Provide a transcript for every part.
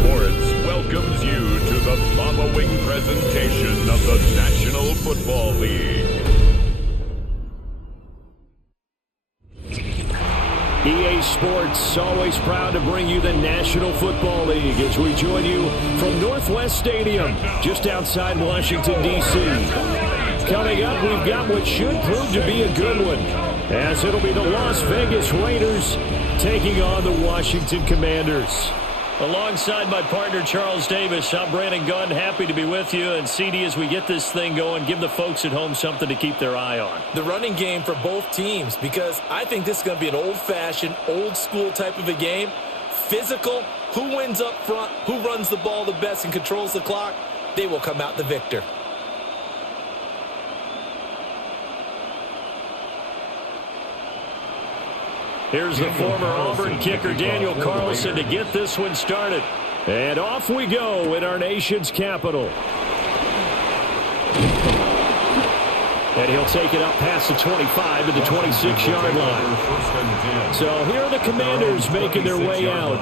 Sports welcomes you to the following presentation of the National Football League. EA Sports, always proud to bring you the National Football League as we join you from Northwest Stadium, just outside Washington, D.C. Coming up, we've got what should prove to be a good one, as it'll be the Las Vegas Raiders taking on the Washington Commanders. Alongside my partner, Charles Davis, I'm Brandon Gunn. Happy to be with you. And, CD, as we get this thing going, give the folks at home something to keep their eye on. The running game for both teams, because I think this is going to be an old-fashioned, old-school type of a game. Physical, who wins up front, who runs the ball the best and controls the clock, they will come out the victor. Here's the former Auburn kicker, Daniel Carlson, to get this one started. And off we go in our nation's capital. And he'll take it up past the 25 to the 26-yard line. So here are the Commanders making their way out.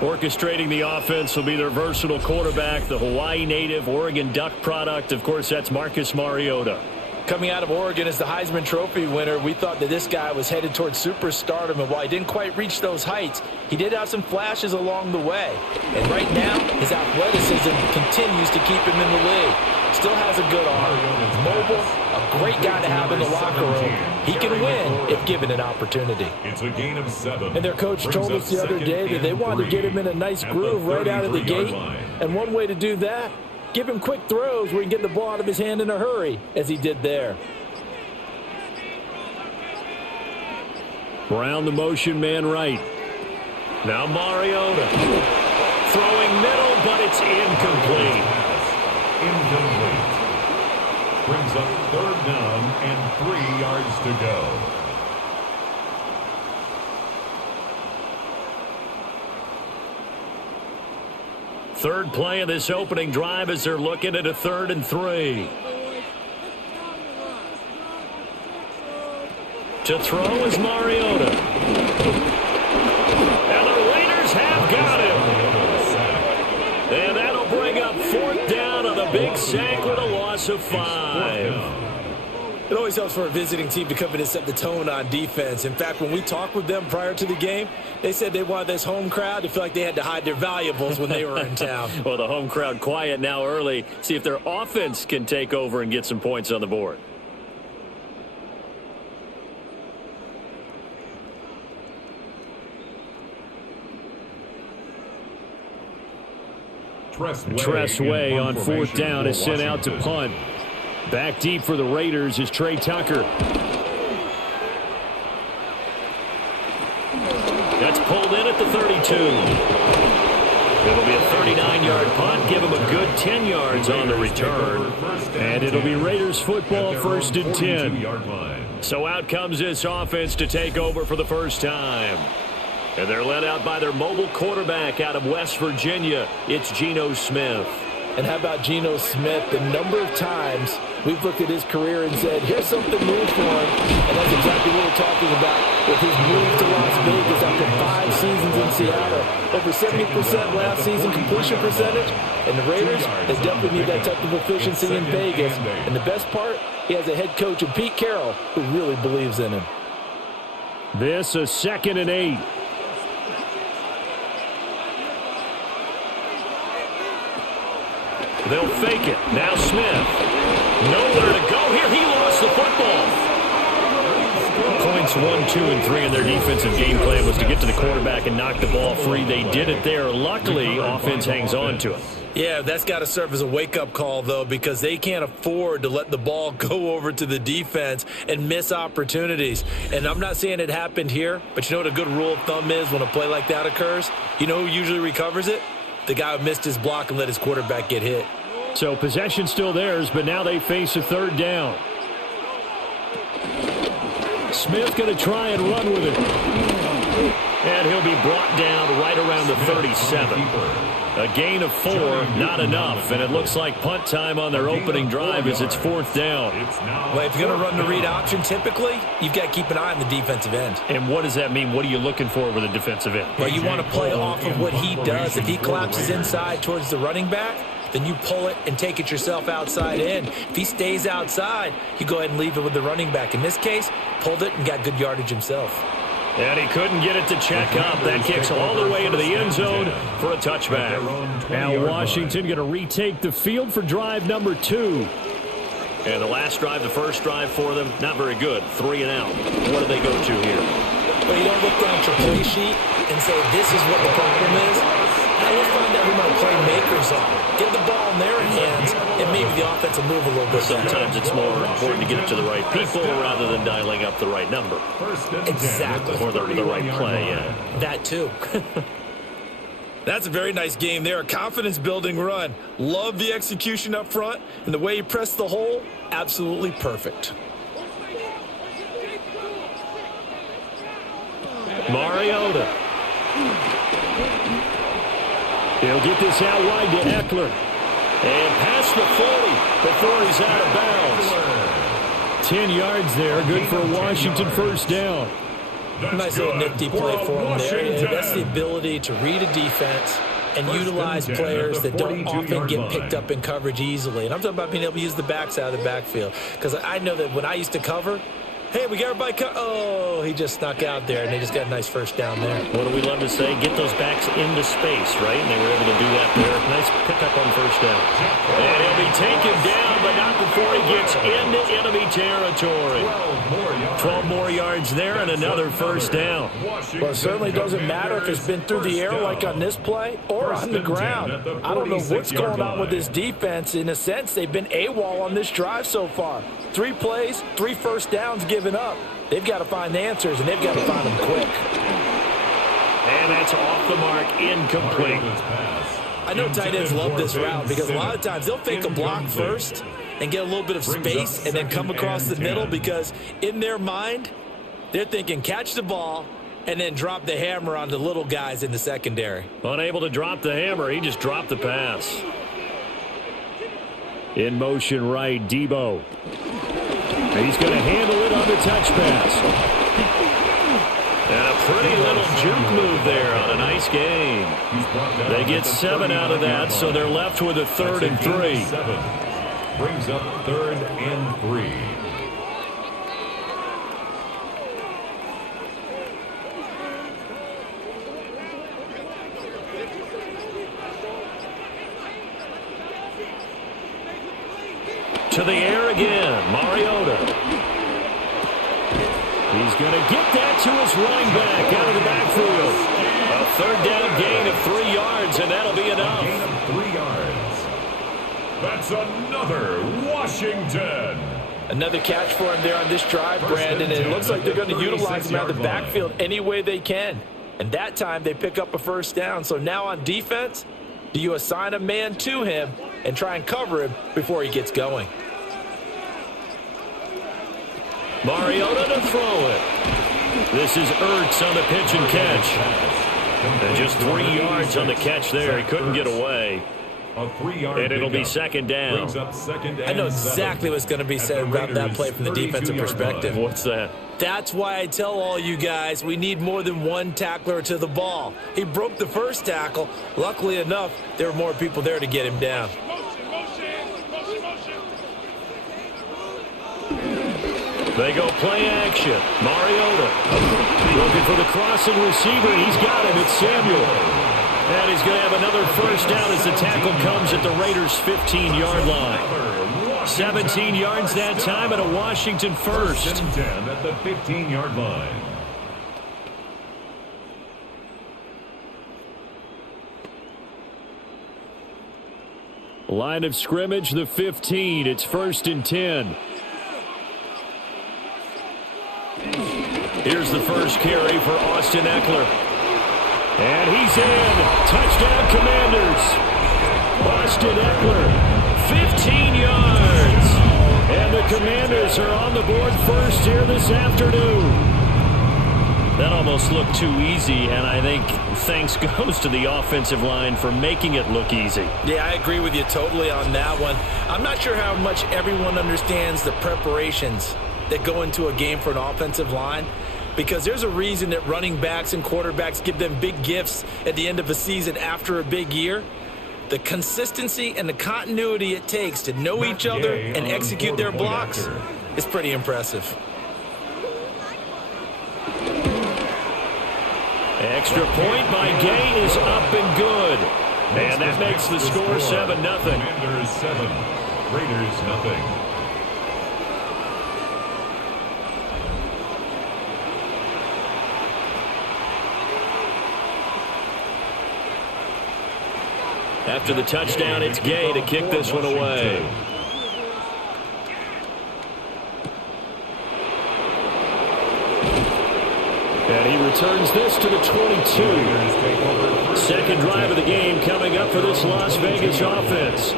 Orchestrating the offense will be their versatile quarterback, the Hawaii native, Oregon Duck product. Of course, that's Marcus Mariota. Coming out of Oregon as the Heisman Trophy winner, we thought that this guy was headed towards superstardom, and while he didn't quite reach those heights, he did have some flashes along the way. And right now, his athleticism continues to keep him in the league. Still has a good arm, mobile, a great guy to have in the locker room. He can win if given an opportunity. It's a gain of 7. And their coach told us the other day that they wanted to get him in a nice groove right out of the gate. And one way to do that, give him quick throws where he can get the ball out of his hand in a hurry, as he did there. Brown the motion man right. Now Mariota. Throwing middle, but it's incomplete. Incomplete. Brings up 3rd down and 3 yards to go. Third play of this opening drive as they're looking at a 3rd and 3. To throw is Mariota. And the Raiders have got him. And that'll bring up 4th down on the big sack with a loss of 5. It always helps for a visiting team to come in and set the tone on defense. In fact, when we talked with them prior to the game, they said they wanted this home crowd to feel like they had to hide their valuables when they were in town. Well, the home crowd quiet now early. See if their offense can take over and get some points on the board. Tressway on 4th down is sent out to punt. Back deep for the Raiders is Trey Tucker. That's pulled in at the 32. It'll be a 39-yard punt. Give him a good 10 yards on the return. And it'll be Raiders football 1st and 10. So out comes this offense to take over for the first time. And they're led out by their mobile quarterback out of West Virginia. It's Geno Smith. And how about Geno Smith? The number of times we've looked at his career and said, here's something new for him. And that's exactly what we're talking about with his move to Las Vegas after 5 seasons in Seattle. Over 70% last season completion percentage. And the Raiders, they definitely need that type of efficiency in Vegas. And the best part, he has a head coach in Pete Carroll who really believes in him. This a 2nd and 8. They'll fake it. Now Smith. Nowhere to go here. He lost the football. Points 1, 2, and 3 in their defensive game plan was to get to the quarterback and knock the ball free. They did it there. Luckily, offense hangs on to it. Yeah, that's got to serve as a wake-up call, though, because they can't afford to let the ball go over to the defense and miss opportunities. And I'm not saying it happened here, but you know what a good rule of thumb is when a play like that occurs? You know who usually recovers it? The guy who missed his block and let his quarterback get hit. So possession still theirs, but now they face a 3rd down. Smith going to try and run with it. And he'll be brought down right around the 37. A gain of 4, not enough. And it looks like punt time on their opening drive as it's 4th down. Well, if you're going to run the read option, typically, you've got to keep an eye on the defensive end. And what does that mean? What are you looking for with a defensive end? Well, you want to play off of what he does. If he collapses inside towards the running back, then you pull it and take it yourself outside in. If he stays outside, you go ahead and leave it with the running back. In this case, pulled it and got good yardage himself. And he couldn't get it to check up. That kicks all the way into the end zone for a touchback. Now Washington going to retake the field for drive number 2. And the last drive, the first drive for them, not very good. 3 and out. What do they go to here? Well, you don't look down at your play sheet and say, this is what the problem is. Now let's find out who my playmakers are. Get the ball in their hands, and maybe the offense will move a little bit. Sometimes it's more important to get it to the right people rather than dialing up the right number. Exactly. Or the right play, yeah. That too. That's a very nice game there. A confidence-building run. Love the execution up front, and the way he pressed the hole, absolutely perfect. Mariota. He'll get this out wide to Eckler. And past the 40 before he's out of bounds. 10 yards there. Good for a Washington first down. Nice little nifty play for him there. That's the ability to read a defense and utilize players that don't often get picked up in coverage easily. And I'm talking about being able to use the backs out of the backfield. Because I know that when I used to cover, hey, we got everybody oh, he just snuck out there, and they just got a nice first down there. What do we love to say? Get those backs into space, right? And they were able to do that there. Nice pickup on first down. And he'll be taken down, but not before he gets into enemy territory. 12 more yards there and another first down. Well, it certainly doesn't matter if it's been through the air like on this play or on the ground. I don't know what's going on with this defense. In a sense, they've been AWOL on this drive so far. 3 plays, 3 first downs given up. They've got to find the answers, and they've got to find them quick. And that's off the mark, incomplete. I know tight ends love this route because a lot of times they'll fake a block first and get a little bit of space and then come across the middle because in their mind, they're thinking catch the ball and then drop the hammer on the little guys in the secondary. Unable to drop the hammer, he just dropped the pass. In motion right, Debo. He's going to handle it on the touch pass. And a pretty little juke move there on a nice game. They get 7 out of that, so they're left with a 3rd and 3. Brings up 3rd and 3. To the air again, Mariota. He's going to get that to his running back out of the backfield. A 3rd down gain of 3 yards, and that'll be enough. Gain of 3 yards. That's another Washington. Another catch for him there on this drive, Brandon, and it looks like they're going to utilize him out of the backfield any way they can. And that time they pick up a first down. So now on defense, do you assign a man to him and try and cover him before he gets going? Mariota to throw it. This is Ertz on the pitch and catch. And just 3 yards on the catch there. He couldn't get away. And it'll be 2nd down. I know exactly what's going to be said about that play from the defensive perspective. What's that? That's why I tell all you guys we need more than one tackler to the ball. He broke the first tackle. Luckily enough, there were more people there to get him down. They go play action. Mariota looking for the crossing receiver. He's got it. It's Samuel. And he's going to have another first down as the tackle comes at the Raiders' 15-yard line. 17 yards that time and a Washington first. 10 at the 15-yard line. Line of scrimmage, the 15. It's 1st and 10. Here's the first carry for Austin Eckler. And he's in. Touchdown, Commanders. Austin Eckler, 15 yards. And the Commanders are on the board first here this afternoon. That almost looked too easy, and I think thanks goes to the offensive line for making it look easy. Yeah, I agree with you totally on that one. I'm not sure how much everyone understands the preparations that go into a game for an offensive line, because there's a reason that running backs and quarterbacks give them big gifts at the end of a season after a big year. The consistency and the continuity it takes to know each other and execute their blocks is pretty impressive. Extra point by Gay is up and good. And that makes the score 7-0. Commanders 7, Raiders nothing. After the touchdown, it's Gay to kick this one away. And he returns this to the 22. Second drive of the game coming up for this Las Vegas offense.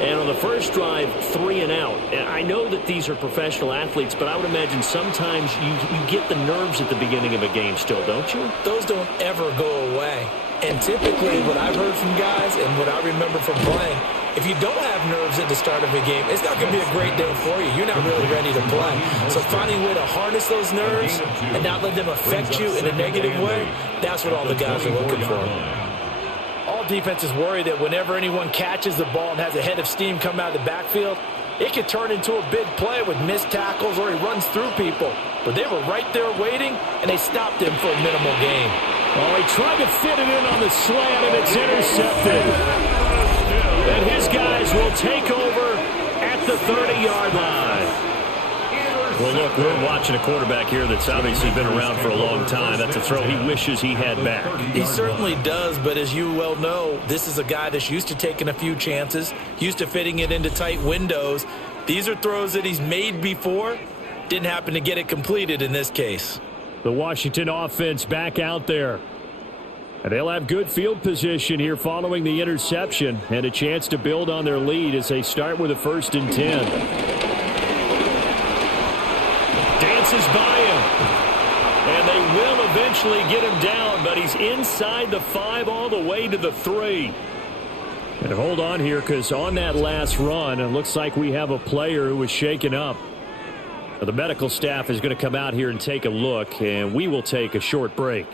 And on the first drive, 3 and out. And I know that these are professional athletes, but I would imagine sometimes you get the nerves at the beginning of a game still, don't you? Those don't ever go away. And typically what I've heard from guys and what I remember from playing, if you don't have nerves at the start of a game, it's not going to be a great day for you. You're not really ready to play. So finding a way to harness those nerves and not let them affect you in a negative way, that's what all the guys are looking for. All defenses worry that whenever anyone catches the ball and has a head of steam come out of the backfield, it could turn into a big play with missed tackles or he runs through people. But they were right there waiting, and they stopped him for a minimal gain. Oh, he tried to fit it in on the slant, and it's intercepted. And his guys will take over at the 30-yard line. Well, look, we're watching a quarterback here that's obviously been around for a long time. That's a throw he wishes he had back. He certainly does, but as you well know, this is a guy that's used to taking a few chances, used to fitting it into tight windows. These are throws that he's made before. Didn't happen to get it completed in this case. The Washington offense back out there. And they'll have good field position here following the interception and a chance to build on their lead as they start with a 1st and 10. Dances by him. And they will eventually get him down, but he's inside the 5 all the way to the 3. And hold on here, because on that last run, it looks like we have a player who was shaken up. The medical staff is going to come out here and take a look, and we will take a short break.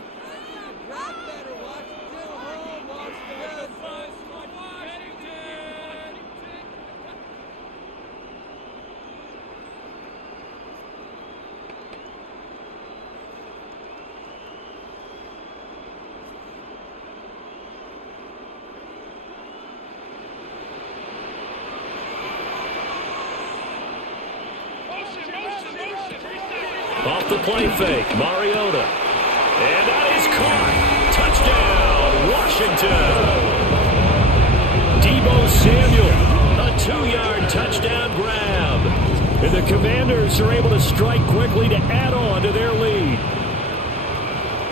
Off the play fake, Mariota. And that is caught. Touchdown, Washington. Debo Samuel, a 2-yard touchdown grab. And the Commanders are able to strike quickly to add on to their lead.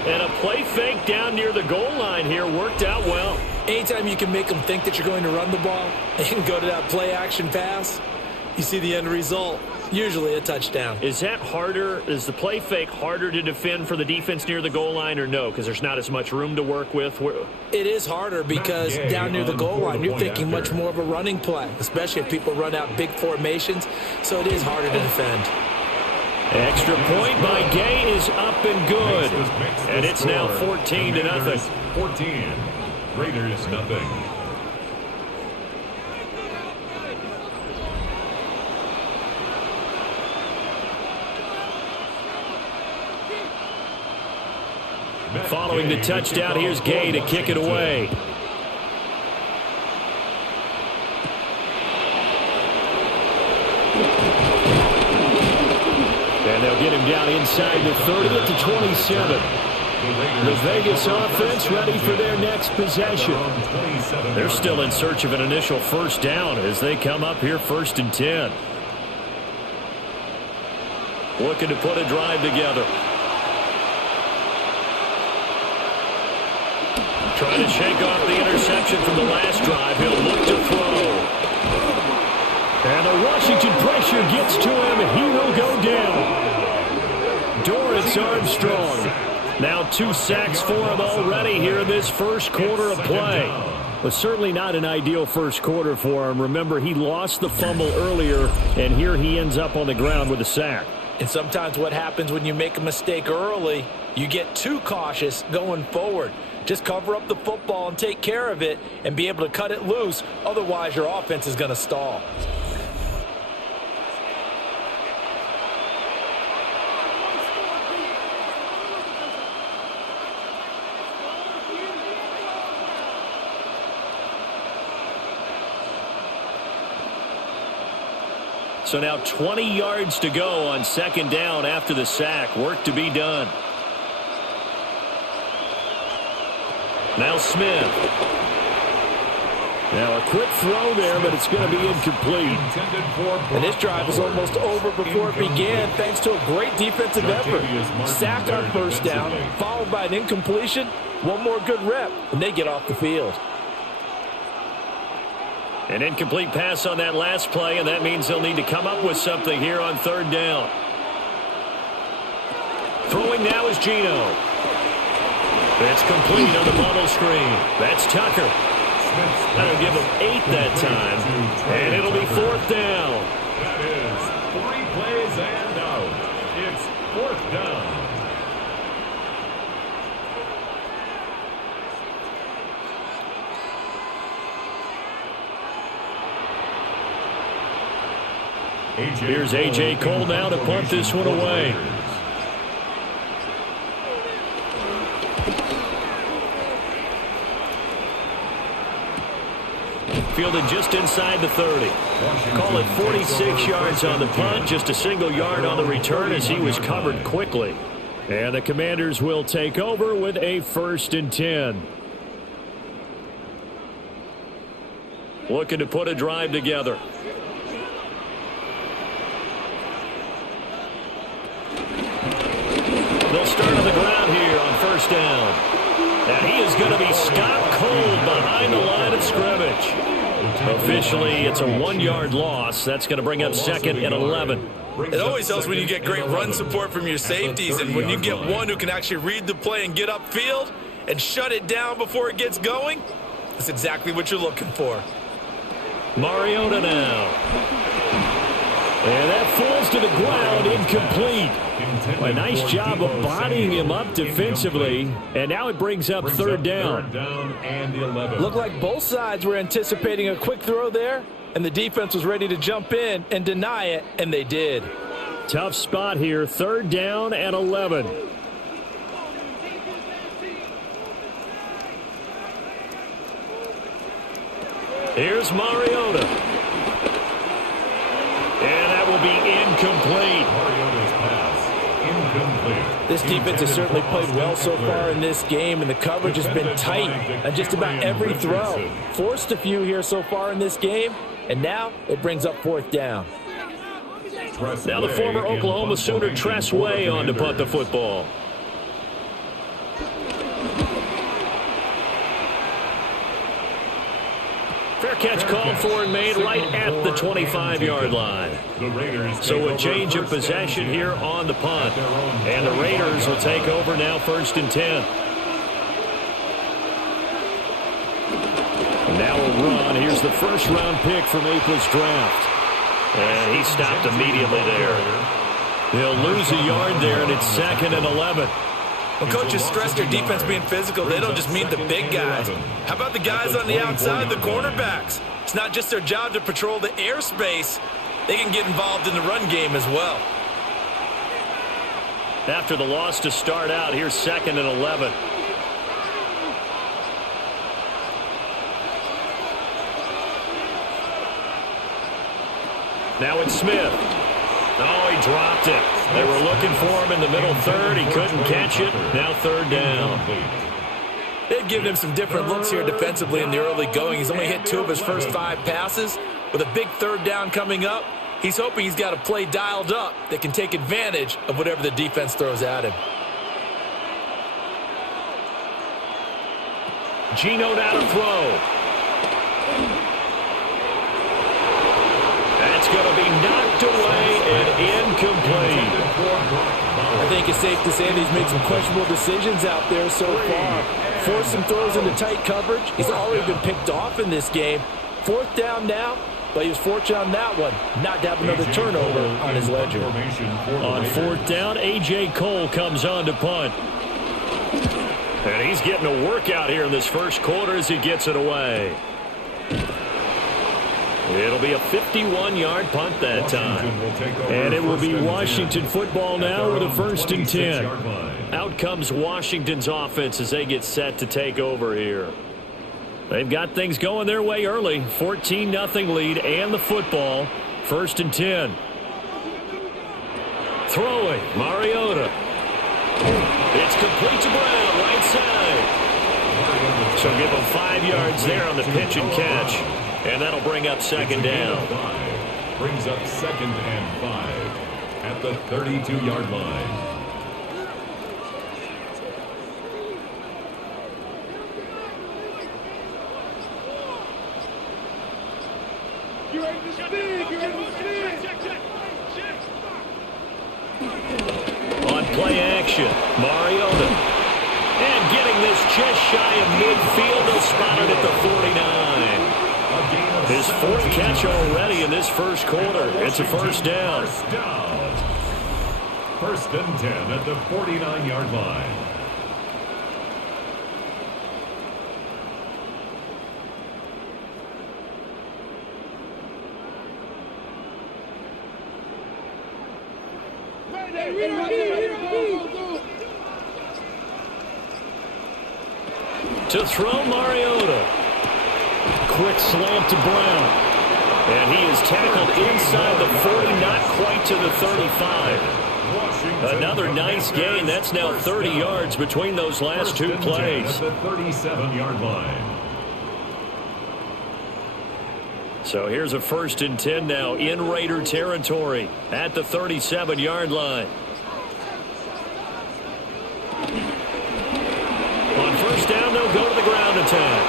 And a play fake down near the goal line here worked out well. Anytime you can make them think that you're going to run the ball and go to that play-action pass, you see the end result. Usually a touchdown. Is that harder? Is the play fake harder to defend for the defense near the goal line or no? Because there's not as much room to work with? It is harder because down near the goal line, you're thinking much more of a running play, especially if people run out big formations. So it is harder to defend. Extra point by Gay is up and good. And it's now 14-0. 14. Raiders nothing. Following the touchdown, here's Gay to kick it away. And they'll get him down inside the 30 at the 27. The Vegas offense ready for their next possession. They're still in search of an initial first down as they come up here 1st and 10. Looking to put a drive together. Trying to shake off the interception from the last drive. He'll look to throw. And the Washington pressure gets to him. He will go down. Dorrance Armstrong. Now 2 sacks for him already here in this first quarter of play. But certainly not an ideal first quarter for him. Remember, he lost the fumble earlier, and here he ends up on the ground with a sack. And sometimes what happens when you make a mistake early, you get too cautious going forward. Just cover up the football and take care of it and be able to cut it loose. Otherwise, your offense is going to stall. So now 20 yards to go on second down after the sack. Work to be done. Now Smith. Now a quick throw there, but it's going to be incomplete. And this drive is almost over before it began thanks to a great defensive effort. Sack on first down, followed by an incompletion. One more good rep, and they get off the field. An incomplete pass on that last play, and that means they'll need to come up with something here on third down. Throwing now is Geno. It's complete on the bubble screen. That's Tucker. That'll give him 8 that time, and it'll be fourth down. That is 3 plays and out. It's fourth down. Here's A.J. Cole now to punt this one away. Fielded just inside the 30. Call it 46 yards on the punt, just a single yard on the return as he was covered quickly. And the Commanders will take over with a 1st and 10. Looking to put a drive together. They'll start on the ground here on first down. And he is going to be stopped cold behind the line of scrimmage. Officially, it's a 1-yard loss. That's going to bring up 2nd and 11. It always helps when you get great run support from your safeties, and when you get one who can actually read the play and get upfield and shut it down before it gets going, that's exactly what you're looking for. Mariota now. And that falls to the ground, incomplete. A nice job of bodying him up defensively. And now it brings up third down. Looked like both sides were anticipating a quick throw there, and the defense was ready to jump in and deny it, and they did. Tough spot here, third down and 11. Here's Mariota. And that will be incomplete. Mariota's pass, incomplete. This defense has certainly played well so far in this game, and the coverage has been tight on just about every throw. Forced a few here so far in this game, and now it brings up fourth down. Now the former Oklahoma Sooner Tress Way on to punt the football. Fair catch called for and made right at the 25-yard line. So a change of possession here on the punt. And the Raiders will take over now, 1st and 10. Now a run. Here's the first-round pick from April's draft. And he stopped immediately there. They'll lose a yard there, and it's 2nd and 11. When coaches stress their defense being physical, they don't just mean the big guys. How about the guys on the outside, the cornerbacks? It's not just their job to patrol the airspace. They can get involved in the run game as well. After the loss to start out, here's 2nd and 11. Now it's Smith. Oh, he dropped it. They were looking for him in the middle third. He couldn't catch it. Now third down. They've given him some different looks here defensively in the early going. He's only hit 2 of his first 5 passes. With a big third down coming up, he's hoping he's got a play dialed up that can take advantage of whatever the defense throws at him. Geno now to throw. That's going to be knocked away and incomplete. I think it's safe to say that he's made some questionable decisions out there so far. Forced some throws into tight coverage. He's already been picked off in this game. 4th down now, but he was fortunate on that one. Not to have another turnover on his ledger. On 4th down, A.J. Cole comes on to punt. And he's getting a workout here in this first quarter as he gets it away. It'll be a 51-yard punt that time. And it will be Washington football now with a 1st and 10. Out comes Washington's offense as they get set to take over here. They've got things going their way early. 14-0 lead and the football. 1st and 10. Throwing, Mariota. It's complete to Brown, right side. So give him 5 yards there on the pitch and catch. And that'll bring up 2nd down. Brings up 2nd and 5 at the 32-yard line. On play action, Mariota. And getting this just shy of midfield. They'll spot it at the 49. His 4th catch already in this first quarter. It's a 1st down. 1st and 10 at the 49-yard line. To throw, Mariota. Quick slant to Brown. And he is tackled inside the 40, not quite to the 35. Another nice gain. That's now 30 yards between those last 2 plays. At the 37-yard line. So here's a 1st and 10 now in Raider territory at the 37-yard line. On 1st down, they'll go to the ground attack.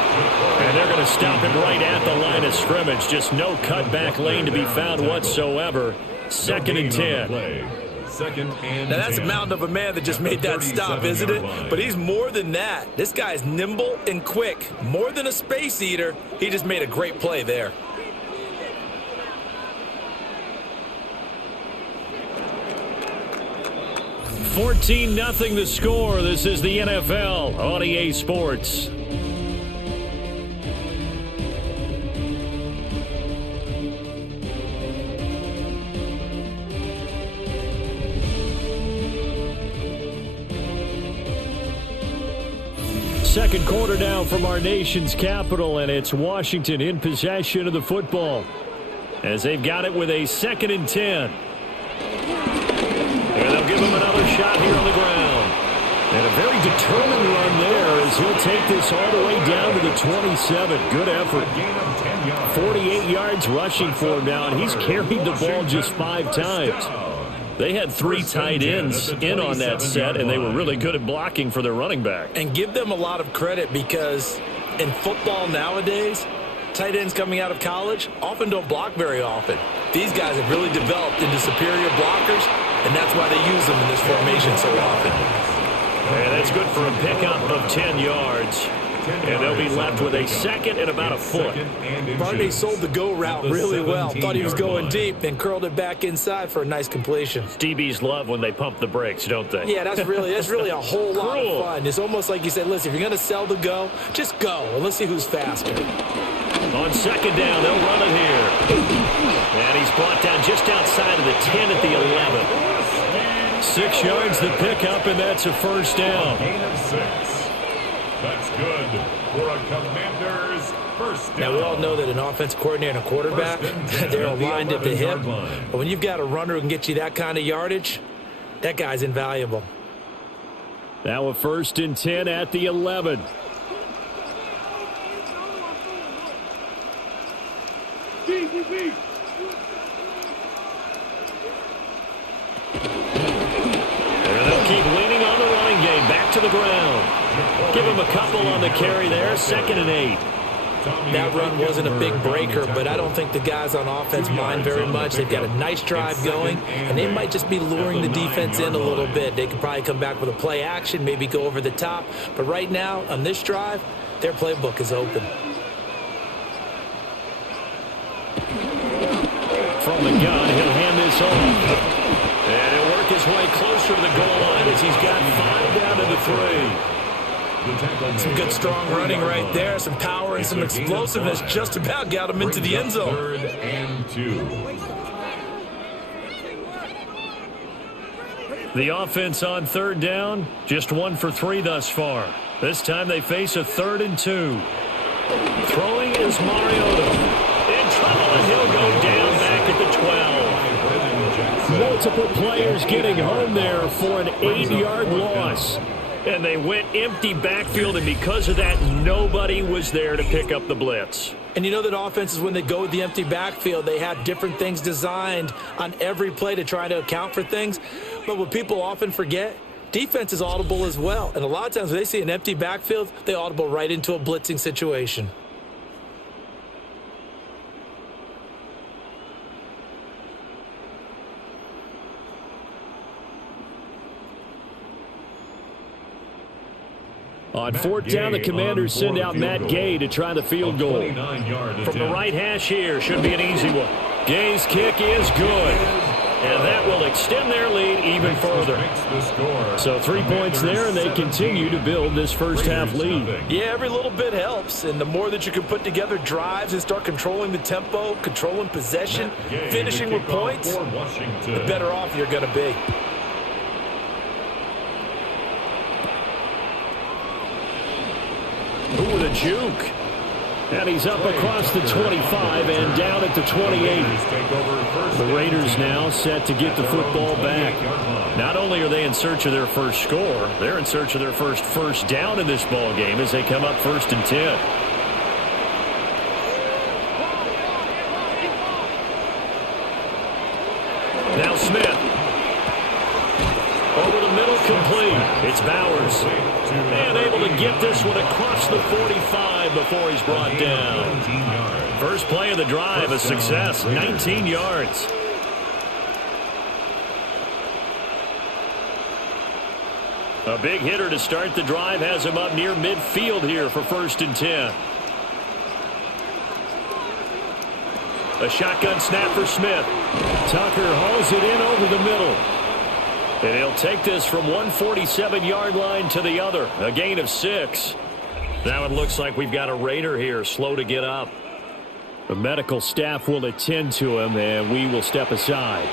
And they're going to stop him right at the line of scrimmage. Just no cutback lane to be found whatsoever. 2nd and 10. 2nd and now that's 10. a mountain of a man that just made that stop, isn't it? But he's more than that. This guy's nimble and quick. More than a space eater. He just made a great play there. $14-0 the score. This is the NFL on EA Sports. Second quarter now from our nation's capital, and it's Washington in possession of the football as they've got it with a 2nd and 10. And they'll give him another shot here on the ground. And a very determined run there as he'll take this all the way down to the 27. Good effort. 48 yards rushing for him now, and he's carried the ball just 5 times. They had 3 tight ends in on that set, and they were really good at blocking for their running back. And give them a lot of credit because in football nowadays, tight ends coming out of college often don't block very often. These guys have really developed into superior blockers, and that's why they use them in this formation so often. And that's good for a pickup of 10 yards. And they'll be left with a 2nd and about a foot. Varney sold the go route really well. Thought he was going deep, then curled it back inside for a nice completion. DBs love when they pump the brakes, don't they? Yeah, that's really a whole lot of fun. It's almost like you said, listen, if you're going to sell the go, just go, and let's see who's faster. On 2nd down, they'll run it here. And he's brought down just outside of the 10 at the 11. 6 yards the pickup, and that's a 1st down. Gain of 6. That's good for a Commander's 1st down. Now, we all know that an offensive coordinator and a quarterback, they're aligned at the hip. But when you've got a runner who can get you that kind of yardage, that guy's invaluable. Now a 1st and 10 at the 11. And they'll keep leaning on the running game. Back to the ground. Give him a couple on the carry there. 2nd and 8. That run wasn't a big breaker, but I don't think the guys on offense mind very much. They've got a nice drive going, and they might just be luring the defense in a little bit. They could probably come back with a play action, maybe go over the top. But right now, on this drive, their playbook is open. From the gun, he'll hand this off. And he'll work his way closer to the goal line as he's got 5 down to the 3. Some good strong running right there. Some power and some explosiveness just about got him into the end zone. 3rd and 2. The offense on 3rd down, just 1 for 3 thus far. This time they face a 3rd and 2. Throwing is Mariota. In trouble, and he'll go down back at the 12. Multiple players getting home there for an 8-yard loss. And they went empty backfield, and because of that, nobody was there to pick up the blitz. And you know that offenses, when they go with the empty backfield, they have different things designed on every play to try to account for things. But what people often forget, defense is audible as well. And a lot of times when they see an empty backfield, they audible right into a blitzing situation. On 4th down, the Commanders send out Matt Gay to try the field goal. From the right hash here, should be an easy one. Gay's kick is good. And that will extend their lead even further. So 3 points there, and they continue to build this first half lead. Yeah, every little bit helps. And the more that you can put together drives and start controlling the tempo, controlling possession, finishing with points, the better off you're going to be. Ooh, with a juke. And he's up across the 25 and down at the 28. The Raiders now set to get the football back. Not only are they in search of their first score, they're in search of their first down in this ball game as they come up 1st and 10. Now Smith. Over the middle, complete. It's Bowers. And able to get this one across the 45 before he's brought down. First play of the drive, a success, 19 yards. A big hitter to start the drive has him up near midfield here for 1st and 10. A shotgun snap for Smith. Tucker hauls it in over the middle. And he'll take this from 147-yard line to the other. A gain of 6. Now it looks like we've got a Raider here, slow to get up. The medical staff will attend to him, and we will step aside.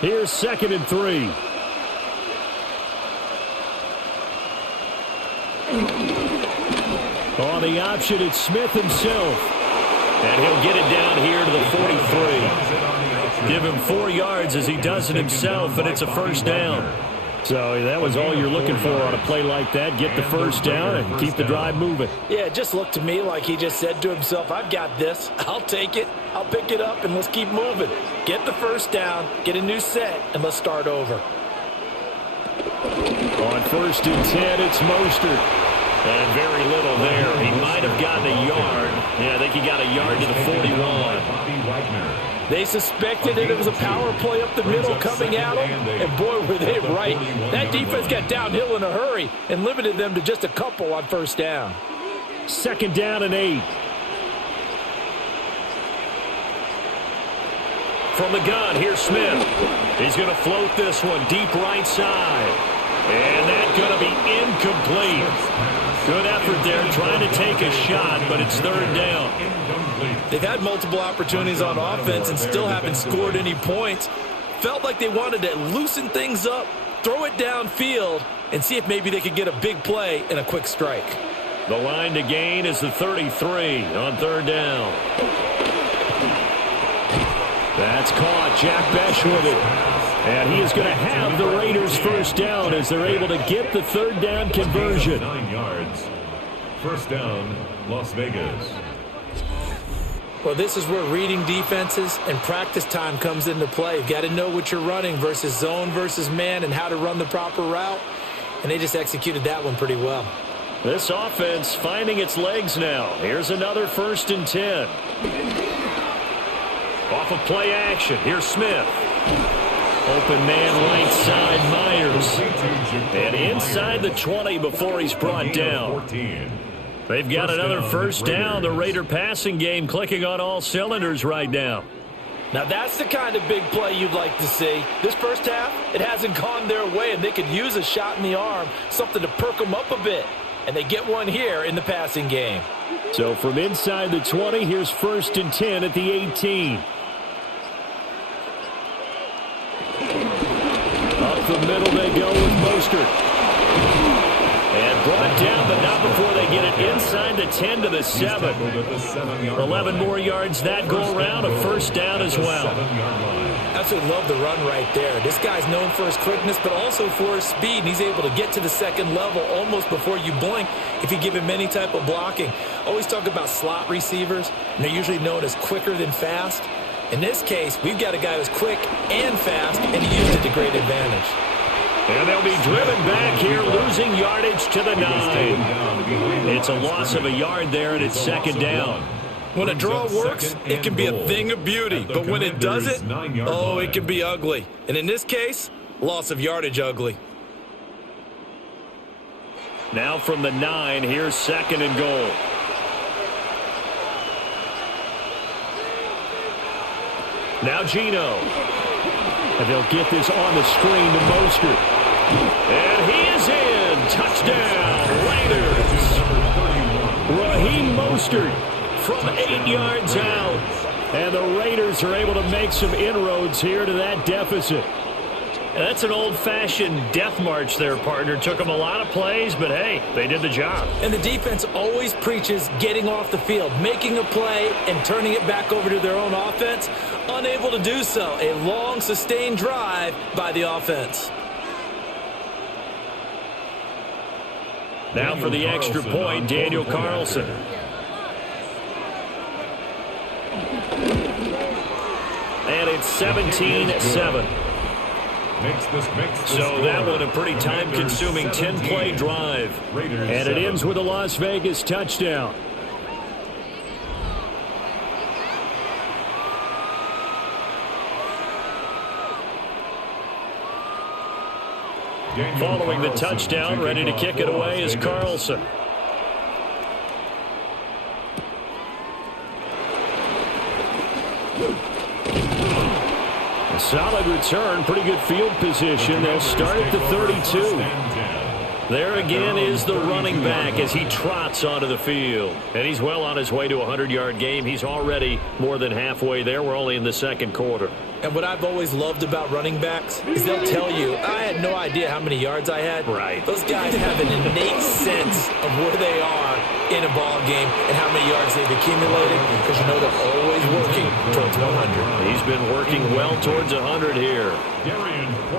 Here's 2nd and 3. On the option, it's Smith himself. And he'll get it down here to the 43. Give him 4 yards as he does it himself, and it's a 1st down. So that was all you're looking for on a play like that. Get the 1st down and keep the drive moving. Yeah, it just looked to me like he just said to himself, I've got this. I'll take it. I'll pick it up, and let's keep moving. Get the 1st down, get a new set, and let's start over. On 1st and 10, it's Mostert. And very little there. He might have gotten a yard. Yeah, I think he got a yard to the 41. They suspected it was a power play up the middle coming at them, and boy, were they right. That defense got downhill in a hurry and limited them to just a couple on 1st down. 2nd down and 8. From the gun, here's Smith. He's going to float this one deep right side. And that's going to be incomplete. Good effort there trying to take a shot, but it's 3rd down. They've had multiple opportunities on offense and still haven't scored any points. Felt like they wanted to loosen things up, throw it downfield, and see if maybe they could get a big play and a quick strike. The line to gain is the 33 on 3rd down. That's caught. Jack Besh with it. And he is going to have the Raiders first down as they're able to get the third down conversion. 9 yards. First down, Las Vegas. Well, this is where reading defenses and practice time comes into play. You've got to know what you're running versus zone versus man and how to run the proper route. And they just executed that one pretty well. This offense finding its legs now. Here's another 1st and 10. Off of play action. Here's Smith. Open man right side, Myers. And inside the 20 before he's brought down. They've got another first down. The Raider passing game clicking on all cylinders right now. Now that's the kind of big play you'd like to see. This first half, it hasn't gone their way, and they could use a shot in the arm, something to perk them up a bit. And they get one here in the passing game. So from inside the 20, here's 1st and 10 at the 18. Up the middle they go with Mostert. And brought down, but not before they get it inside the 10 to the 7. 11 more yards that go around, a first down as well. Absolutely love the run right there. This guy's known for his quickness, but also for his speed. And he's able to get to the second level almost before you blink if you give him any type of blocking. Always talk about slot receivers, and they're usually known as quicker than fast. In this case, we've got a guy who's quick and fast, and he used it to great advantage. And they'll be driven back here, losing yardage to the 9. It's a loss of a yard there, and it's 2nd down. When a draw works, it can be a thing of beauty. But when it doesn't, oh, it can be ugly. And in this case, loss of yardage ugly. Now from the 9, here's 2nd and goal. Now Geno. And they'll get this on the screen to Mostert. And he is in. Touchdown, Raiders. Raheem Mostert from 8 yards out. And the Raiders are able to make some inroads here to that deficit. And that's an old-fashioned death march there, partner. Took them a lot of plays, but hey, they did the job. And the defense always preaches getting off the field, making a play, and turning it back over to their own offense. Unable to do so. A long, sustained drive by the offense. Now for the extra point, Daniel Carlson. And it's 17-7. So that one a pretty time-consuming 10-play drive. And it ends with a Las Vegas touchdown. Following the touchdown, ready to kick it away is Carlson. A solid return, pretty good field position. They'll start at the 32. There again is the running back as he trots onto the field. And he's well on his way to a 100-yard game. He's already more than halfway there. We're only in the 2nd quarter. And what I've always loved about running backs is they'll tell you, I had no idea how many yards I had. Right. Those guys have an innate sense of where they are in a ball game and how many yards they've accumulated because you know they're always working towards 100. He's been working well towards 100 here.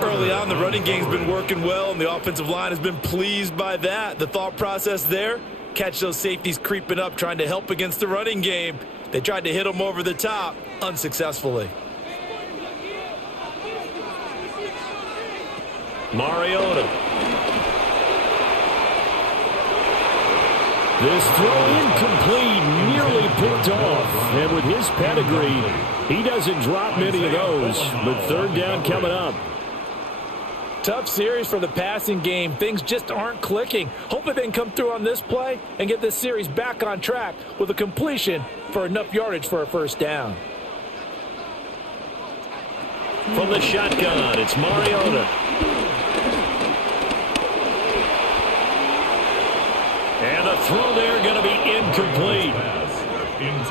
Early on, the running game's been working well, and the offensive line has been pleased by that. The thought process there, catch those safeties creeping up, trying to help against the running game. They tried to hit them over the top, unsuccessfully. Mariota. This throw incomplete, nearly picked off. And with his pedigree, he doesn't drop many of those. But 3rd down coming up. Tough series for the passing game. Things just aren't clicking. Hopefully they can come through on this play and get this series back on track with a completion for enough yardage for a first down. From the shotgun, it's Mariota. And the throw there going to be incomplete.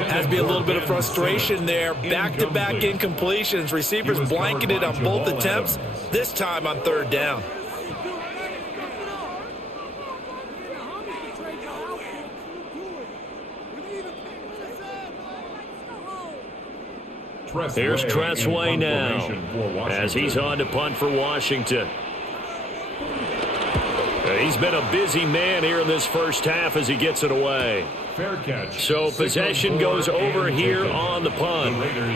Has to be a little bit of frustration there. Back-to-back incompletions. Receivers blanketed on both attempts, this time on 3rd down. Here's Tressway in punt now formation for Washington. as he's on to punt for Washington. He's been a busy man here in this first half as he gets it away. Fair catch. So possession goes over here on the punt.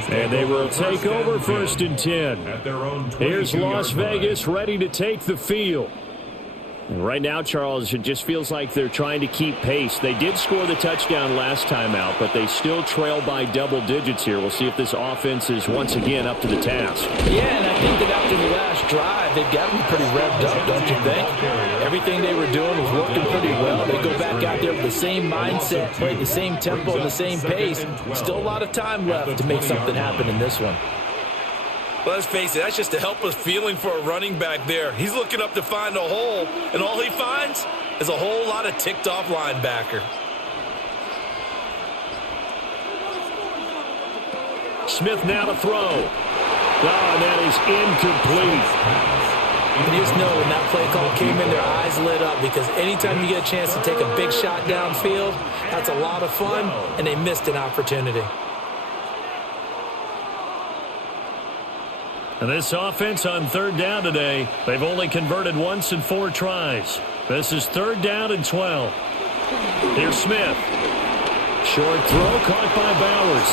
And they will take over 1st and 10. At their own Here's 22-yard Las line. Vegas ready to take the field. Right now, Charles, it just feels like they're trying to keep pace. They did score the touchdown last time out, but they still trail by double digits here. We'll see if this offense is once again up to the task. Yeah, and I think that after the last drive, they've got to be pretty revved up, don't you think? Everything they were doing was working pretty well. They go back out there with the same mindset, play the same tempo and the same pace. Still a lot of time left to make something happen in this one. Well, let's face it, that's just a helpless feeling for a running back there. He's looking up to find a hole, and all he finds is a whole lot of ticked-off linebacker. Smith now to throw. Oh, and that is incomplete. You just know when that play call came in, their eyes lit up because anytime you get a chance to take a big shot downfield, that's a lot of fun, and they missed an opportunity. And this offense on 3rd down today, they've only converted once in 4 tries. This is 3rd down and 12. Here's Smith. Short throw caught by Bowers.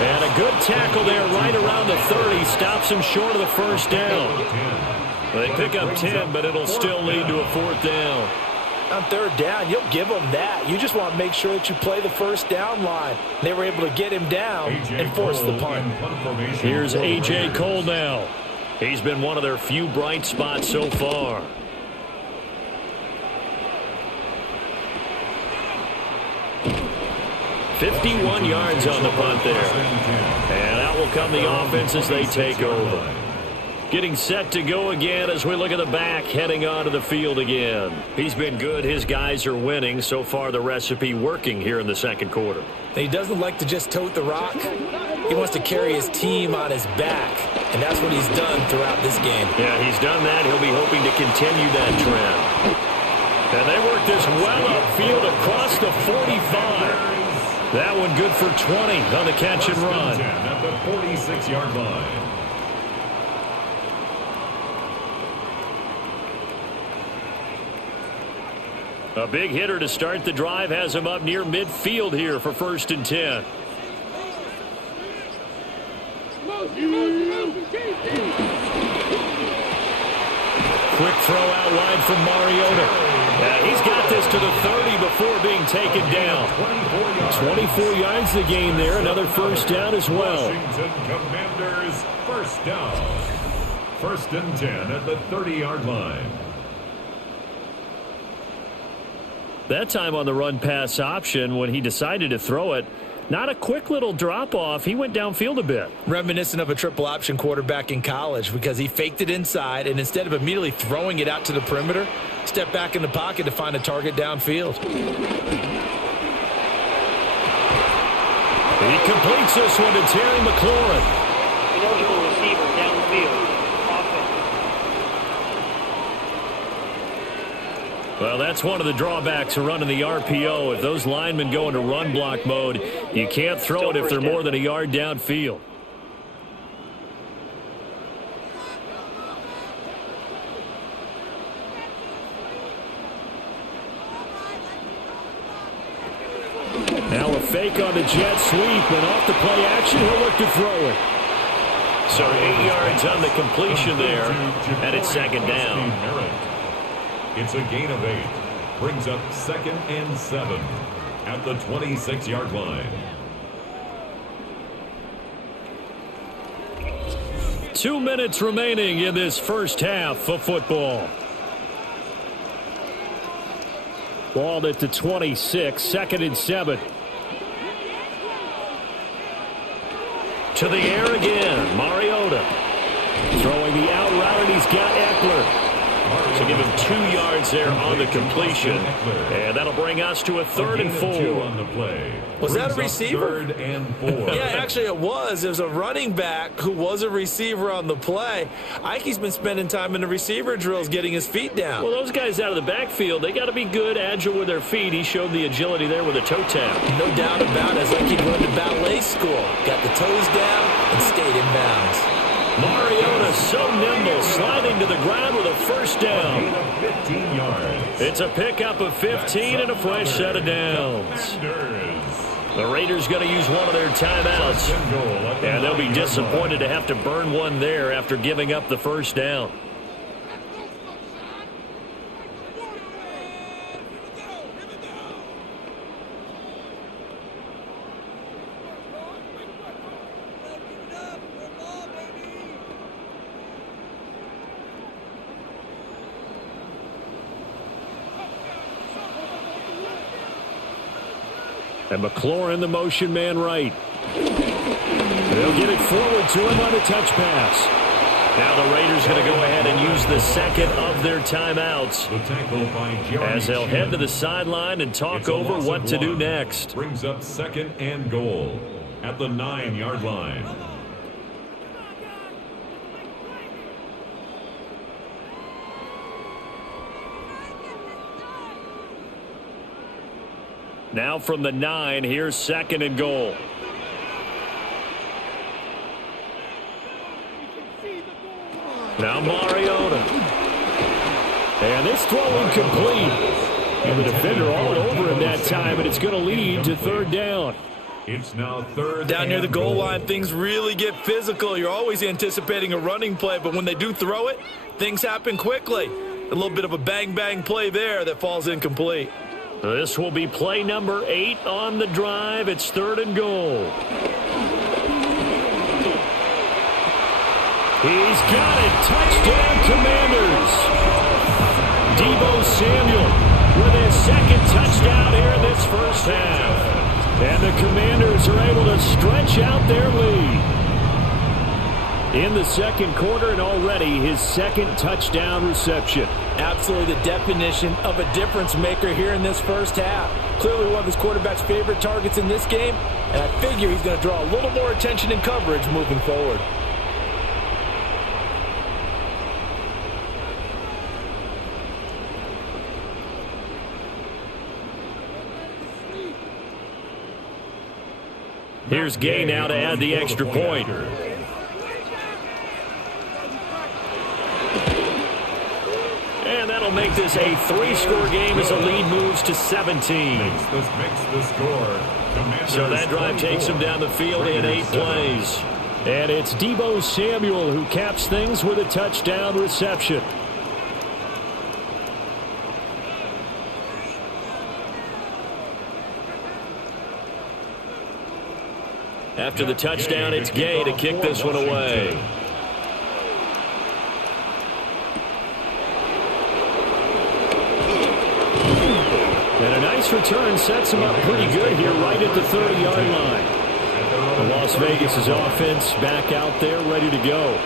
And a good tackle there right around the 30. Stops him short of the 1st down. They pick up 10, but it'll still lead to a 4th down. On 3rd down, you'll give them that. You just want to make sure that you play the 1st down line. They were able to get him down and force the punt. Here's A.J. Cole now. He's been one of their few bright spots so far. $51 yards on the punt there. And out will come the offense as they take over. Getting set to go again as we look at the back, heading onto the field again. He's been good. His guys are winning. So far, the recipe working here in the 2nd quarter. He doesn't like to just tote the rock. He wants to carry his team on his back, and that's what he's done throughout this game. Yeah, he's done that. He'll be hoping to continue that trend. And they work this well upfield across the 45. That one good for 20 on the catch and run. At the 46-yard line. A big hitter to start the drive has him up near midfield here for 1st and 10. Quick throw out wide from Mariota. He's got this to the 30 before being taken down. 24 yards the gain there. Another 1st down as well. Washington Commanders 1st down. 1st and 10 at the 30-yard line. That time on the run-pass option when he decided to throw it. Not a quick little drop-off. He went downfield a bit. Reminiscent of a triple-option quarterback in college because he faked it inside, and instead of immediately throwing it out to the perimeter, stepped back in the pocket to find a target downfield. He completes this one to Terry McLaurin. Eligible receiver downfield. Well, that's one of the drawbacks of running the RPO. If those linemen go into run block mode, you can't throw it if they're more than a yard downfield. Now a fake on the jet sweep, and off the play action, he'll look to throw it. So 8 yards on the completion there, and it's 2nd down. It's a gain of 8. Brings up 2nd and 7 at the 26-yard line. 2 minutes remaining in this first half of football. Ball at the 26, 2nd and 7. To the air again, Mariota. Throwing the out route, and he's got Eckler. So give him 2 yards there on the completion. And that'll bring us to a 3rd and 4. On the play. Was that a receiver? 3rd and 4. Yeah, actually it was. It was a running back who was a receiver on the play. Ikey's been spending time in the receiver drills getting his feet down. Well, those guys out of the backfield, they got to be good, agile with their feet. He showed the agility there with a toe tap. No doubt about it. It's like he'd run to ballet school. Got the toes down and stayed in bounds. Mariota so nimble, sliding to the ground with a first down. 15 yards. It's a pickup of 15 and a fresh set of downs. The Raiders going to use one of their timeouts. And they'll be disappointed to have to burn one there after giving up the first down. And McLaurin, the motion man right. They'll get it forward to him on a touch pass. Now the Raiders going to go ahead and use the second of their timeouts as they'll head to the sideline and talk over what to do next. Brings up 2nd and goal at the 9-yard line. Now from the 9, here's 2nd and goal. Now Mariota. And this throw incomplete. And the defender all over him that time, and it's going to lead to 3rd down. It's now 3rd down near the goal line, things really get physical. You're always anticipating a running play, but when they do throw it, things happen quickly. A little bit of a bang-bang play there that falls incomplete. This will be play number 8 on the drive. It's 3rd and goal. He's got it. Touchdown, Commanders. Deebo Samuel with his 2nd touchdown here in this first half. And the Commanders are able to stretch out their lead. In the 2nd quarter, and already his 2nd touchdown reception. Absolutely the definition of a difference maker here in this first half. Clearly one of his quarterback's favorite targets in this game, and I figure he's going to draw a little more attention and coverage moving forward. Here's Gay now to add the extra point. And that'll make this a 3-score game as the lead moves to 17. So that drive takes him down the field in 8 plays. And it's Deebo Samuel who caps things with a touchdown reception. After the touchdown, it's Gay to kick this one away. And a nice return sets him up pretty good here right at the 30-yard line. The Las Vegas' offense back out there ready to go.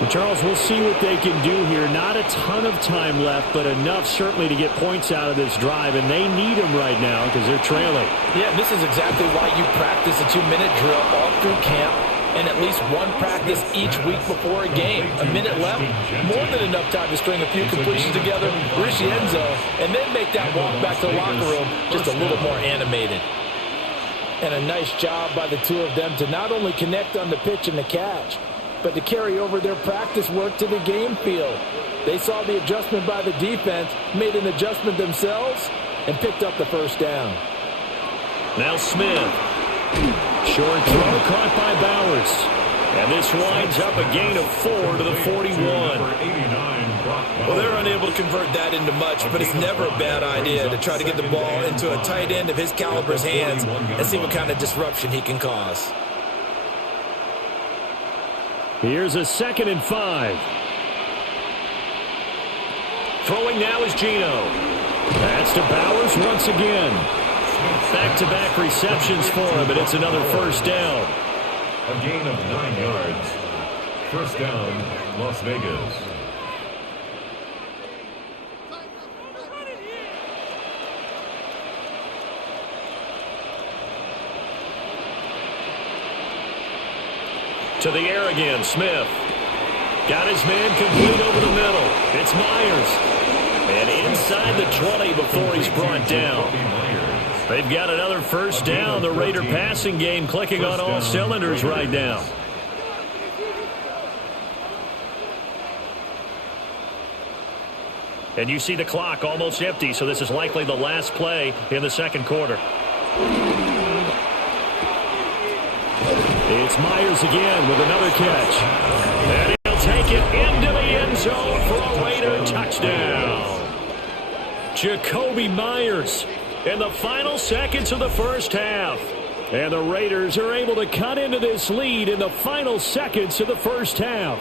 And Charles, we'll see what they can do here. Not a ton of time left, but enough certainly to get points out of this drive, and they need them right now because they're trailing. Yeah, this is exactly why you practice a 2-minute drill all through camp and at least one practice each week before a game. A minute left, more than enough time to string a few completions together, reach the end zone, and then make that walk back to the locker room just a little more animated. And a nice job by the two of them to not only connect on the pitch and the catch, but to carry over their practice work to the game field. They saw the adjustment by the defense, made an adjustment themselves, and picked up the first down. Now Smith. Short throw caught by Bowers. And this winds up a gain of 4 to the 41. Well, they're unable to convert that into much, but it's never a bad idea to try to get the ball into a tight end of his caliber's hands and see what kind of disruption he can cause. Here's a 2nd and 5. Throwing now is Geno. That's to Bowers once again. Back-to-back receptions for him, and it's another first down. A gain of 9 yards. First down, Las Vegas. To the air again, Smith. Got his man complete over the middle. It's Myers. And inside the 20 before he's brought down. They've got another first down. The Raider passing game clicking on all cylinders right now. And you see the clock almost empty, so this is likely the last play in the second quarter. It's Myers again with another catch. And he'll take it into the end zone for a Raider touchdown. Jacoby Myers in the final seconds of the first half. And the Raiders are able to cut into this lead in the final seconds of the first half.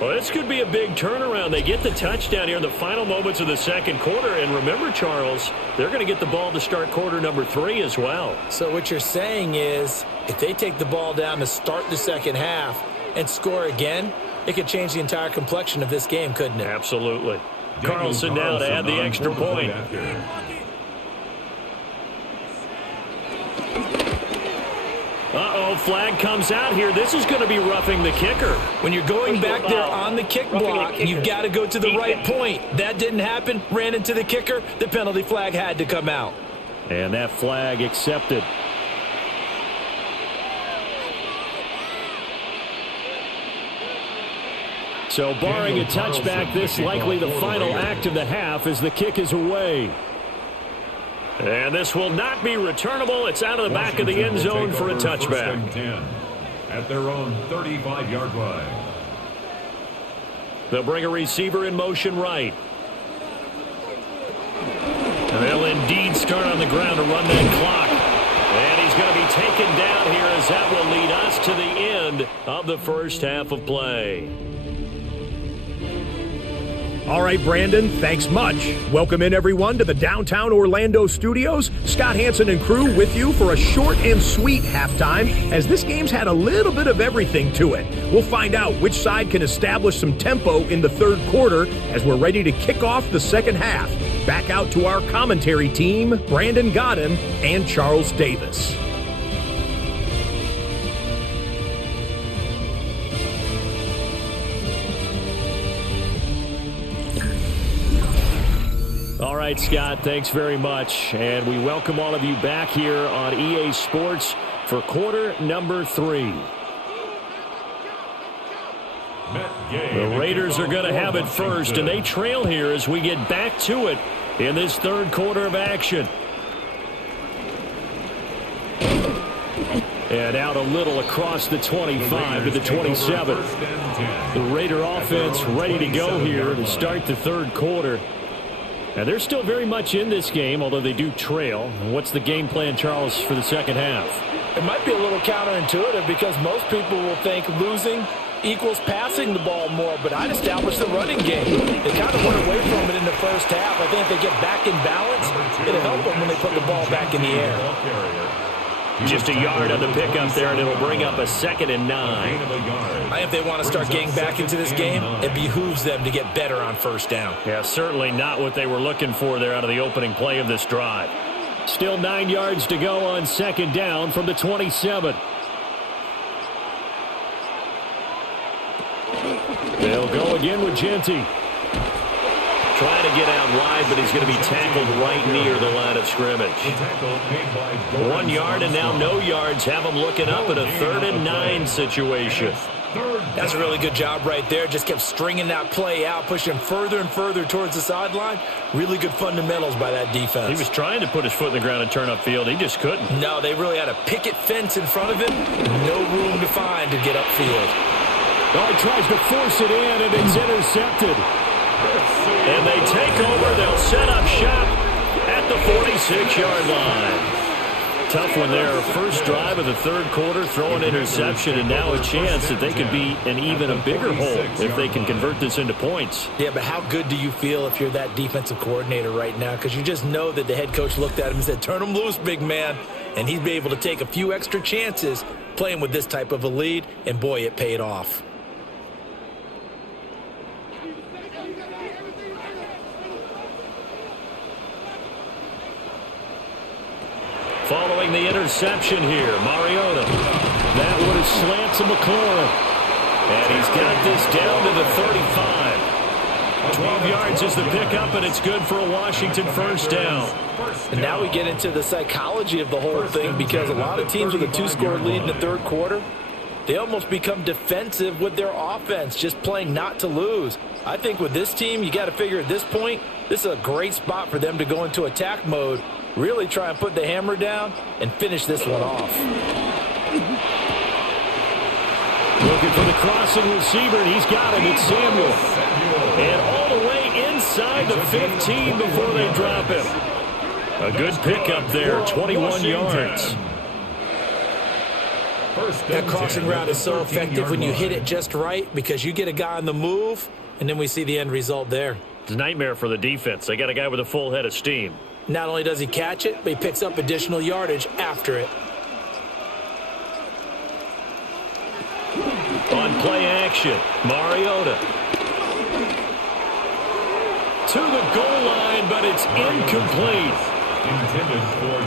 Well, this could be a big turnaround. They get the touchdown here in the final moments of the second quarter. And remember, Charles, they're going to get the ball to start quarter number 3 as well. So what you're saying is if they take the ball down to start the second half and score again, it could change the entire complexion of this game, couldn't it? Absolutely. Carlson now to add the extra point. Uh-oh, flag comes out here. This is going to be roughing the kicker. When you're going back there on the kick block, you've got to go to the right point. That didn't happen. Ran into the kicker. The penalty flag had to come out. And that flag accepted. So barring a touchback, this likely the final act of the half as the kick is away. And this will not be returnable. It's out of the back of the end zone for a touchback. 10 at their own 35-yard line. They'll bring a receiver in motion right. And they'll indeed start on the ground to run that clock. And he's going to be taken down here as that will lead us to the end of the first half of play. All right, Brandon, thanks much. Welcome in, everyone, to the downtown Orlando studios. Scott Hansen and crew with you for a short and sweet halftime, as this game's had a little bit of everything to it. We'll find out which side can establish some tempo in the third quarter as we're ready to kick off the second half. Back out to our commentary team, Brandon Godden and Charles Davis. All right, Scott, thanks very much. And we welcome all of you back here on EA Sports for quarter number 3. The Raiders are going to have it first, and they trail here as we get back to it in this third quarter of action. And out a little across the 25 to the 27. The Raider offense ready to go here to start the third quarter. And they're still very much in this game, although they do trail. What's the game plan, Charles, for the second half? It might be a little counterintuitive because most people will think losing equals passing the ball more, but I'd establish the running game. They kind of went away from it in the first half. I think if they get back in balance, it'll help them when they put the ball back in the air. Just a yard on the pickup there, and it'll bring up a 2nd and 9. If they want to start getting back into this game, it behooves them to get better on first down. Yeah, certainly not what they were looking for there out of the opening play of this drive. Still 9 yards to go on 2nd down from the 27. They'll go again with Genty. Trying to get out wide, but he's going to be tackled right near the line of scrimmage. 1 yard and now no yards. Have them looking up at a 3rd and 9 situation. That's a really good job right there. Just kept stringing that play out, pushing further and further towards the sideline. Really good fundamentals by that defense. He was trying to put his foot in the ground and turn upfield. He just couldn't. No, they really had a picket fence in front of him. No room to find to get upfield. Oh, he tries to force it in, and it's intercepted. And they take over. They'll set up shop at the 46-yard line. Tough one there. First drive of the third quarter, throw an interception, and now a chance that they could be in even a bigger hole if they can convert this into points. Yeah, but how good do you feel if you're that defensive coordinator right now? Because you just know that the head coach looked at him and said, turn him loose, big man. And he'd be able to take a few extra chances playing with this type of a lead, and boy, it paid off. Following the interception here, Mariota. That one is slant to McLaurin. And he's got this down to the 35. 12 yards is the pickup, and it's good for a Washington first down. And now we get into the psychology of the whole thing, because a lot of teams with a 2-score lead in the third quarter, they almost become defensive with their offense, just playing not to lose. I think with this team, you got to figure at this point, this is a great spot for them to go into attack mode, really try and put the hammer down and finish this one off. Looking for the crossing receiver, and he's got him. It's Samuel. And all the way inside the 15 before they drop him. A good pickup there, 21 yards. That crossing route is so effective when you hit it just right, because you get a guy on the move, and then we see the end result there. It's a nightmare for the defense. They got a guy with a full head of steam. Not only does he catch it, but he picks up additional yardage after it. On play action, Mariota. To the goal line, but it's incomplete.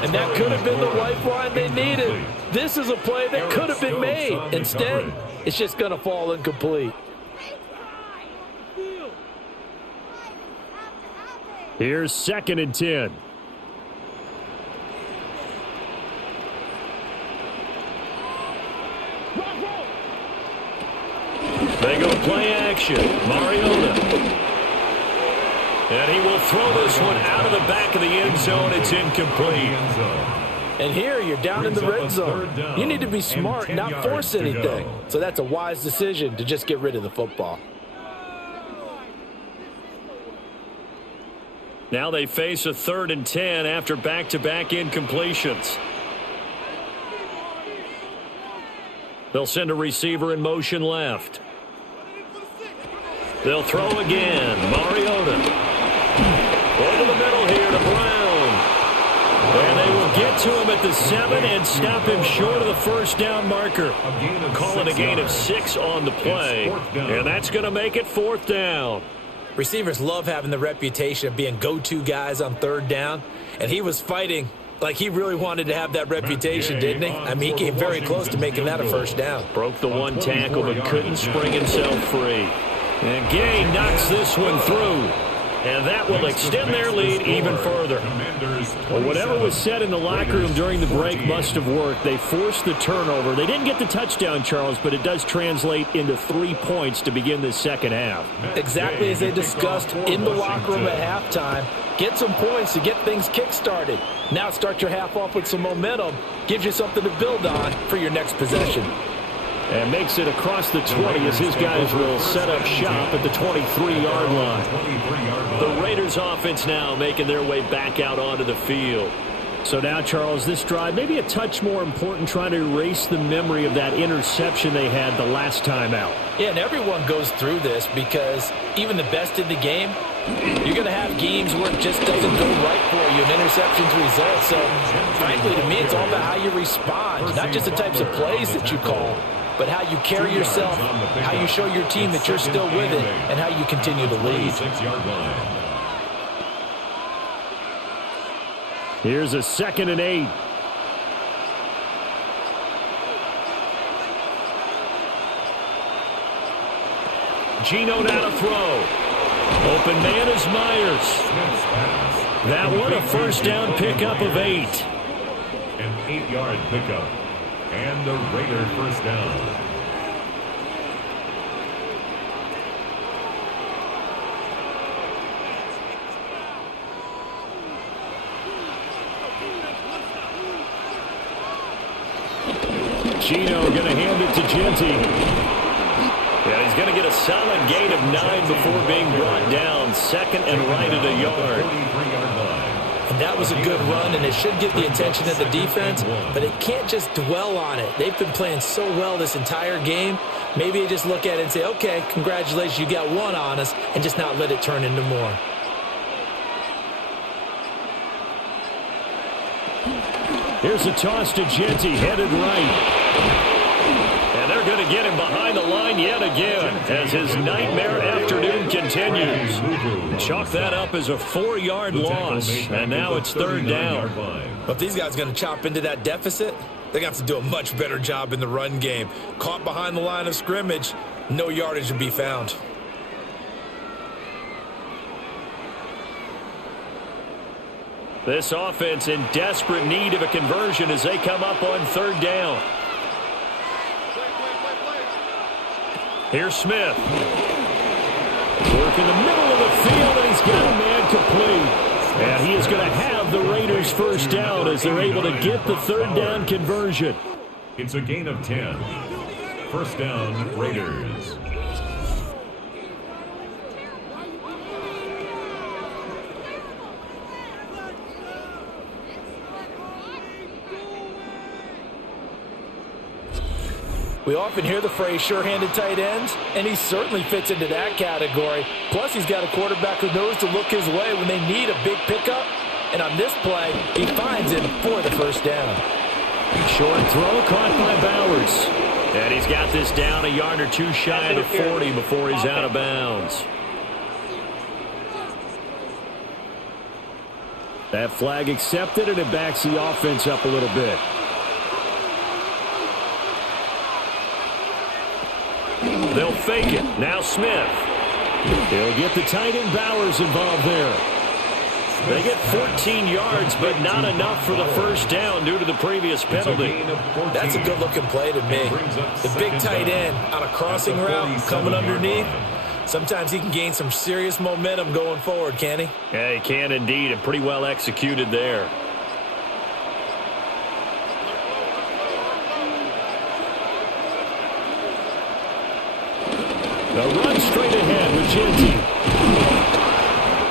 And that could have been the lifeline they needed. This is a play that could have been made. Instead, it's just going to fall incomplete. Here's 2nd and 10. They go play action. Mariota. And he will throw this one out of the back of the end zone. It's incomplete. And here you're down in the red zone. You need to be smart, not force anything. So that's a wise decision to just get rid of the football. Now they face a 3rd and 10 after back-to-back incompletions. They'll send a receiver in motion left. They'll throw again. Mariota. Over the middle here to Brown. And they will get to him at the 7 and stop him short of the first down marker. Calling a gain of 6 on the play. And that's going to make it 4th down. Receivers love having the reputation of being go-to guys on 3rd down. And he was fighting like he really wanted to have that reputation, didn't he? I mean, he came very close to making that a first down. Broke the one tackle but couldn't spring himself free. And Gay knocks this one through. And that will extend their lead even further. Well, whatever was said in the locker room during the break must have worked. They forced the turnover. They didn't get the touchdown, Charles, but it does translate into 3 points to begin the second half. Exactly as they discussed in the locker room at halftime. Get some points to get things kick-started. Now start your half off with some momentum. Gives you something to build on for your next possession. And makes it across the 20 as his guys will set up shop at the 23-yard line. The Raiders offense now making their way back out onto the field. So now, Charles, this drive maybe a touch more important, trying to erase the memory of that interception they had the last time out. Yeah, and everyone goes through this, because even the best in the game, you're going to have games where it just doesn't go right for you, and interceptions result. So, frankly, to me, it's all about how you respond, not just the types of plays that you call, but how you carry yourself, how you show your team that you're still with it, and how you continue to lead. Here's a 2nd and 8. Geno now to throw. Open man is Myers. That one a first down pickup of 8. An 8-yard pickup. And the Raiders first down. Geno going to hand it to Genty. And he's going to get a solid gain of 9 before being brought down. 2nd and right at a yard. And that was a good run, and it should get the attention of the defense, but it can't just dwell on it. They've been playing so well this entire game. Maybe you just look at it and say, okay, congratulations, you got one on us, and just not let it turn into more. Here's a toss to Genty, headed right. And they're going to get him behind the line yet again as his nightmare afternoon continues. Chalk that up as a 4-yard loss, and now it's 3rd down. But if these guys are going to chop into that deficit, They're going to have to do a much better job in the run game. Caught behind the line of scrimmage, no yardage to be found. This offense in desperate need of a conversion as they come up on third down. Here's Smith. Work in the middle of the field, and he's got a man complete. And he is going to have the Raiders first down as they're able to get the third down conversion. It's a gain of 10. First down, Raiders. We often hear the phrase sure-handed tight ends, and he certainly fits into that category. Plus, he's got a quarterback who knows to look his way when they need a big pickup. And on this play, he finds him for the first down. Short throw caught by Bowers. And he's got this down a yard or two shy of the 40 before he's out of bounds. That flag accepted, and it backs the offense up a little bit. They'll fake it. Now Smith. He'll get the tight end Bowers involved there. They get 14 yards, but not enough for the first down due to the previous penalty. That's a good-looking play to me. The big tight end on a crossing route coming underneath. Sometimes he can gain some serious momentum going forward, can't he? Yeah, he can indeed, and pretty well executed there. The run straight ahead with Genty.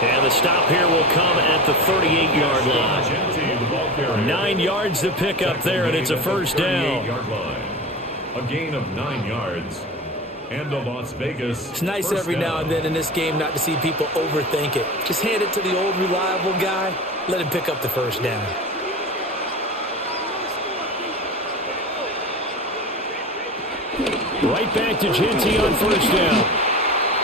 And the stop here will come at the 38-yard line. 9 yards to pick up there, and it's a first down. A gain of 9 yards. And the Las Vegas. It's nice every now and then in this game not to see people overthink it. Just hand it to the old reliable guy. Let him pick up the first down. Right back to Genty on first down.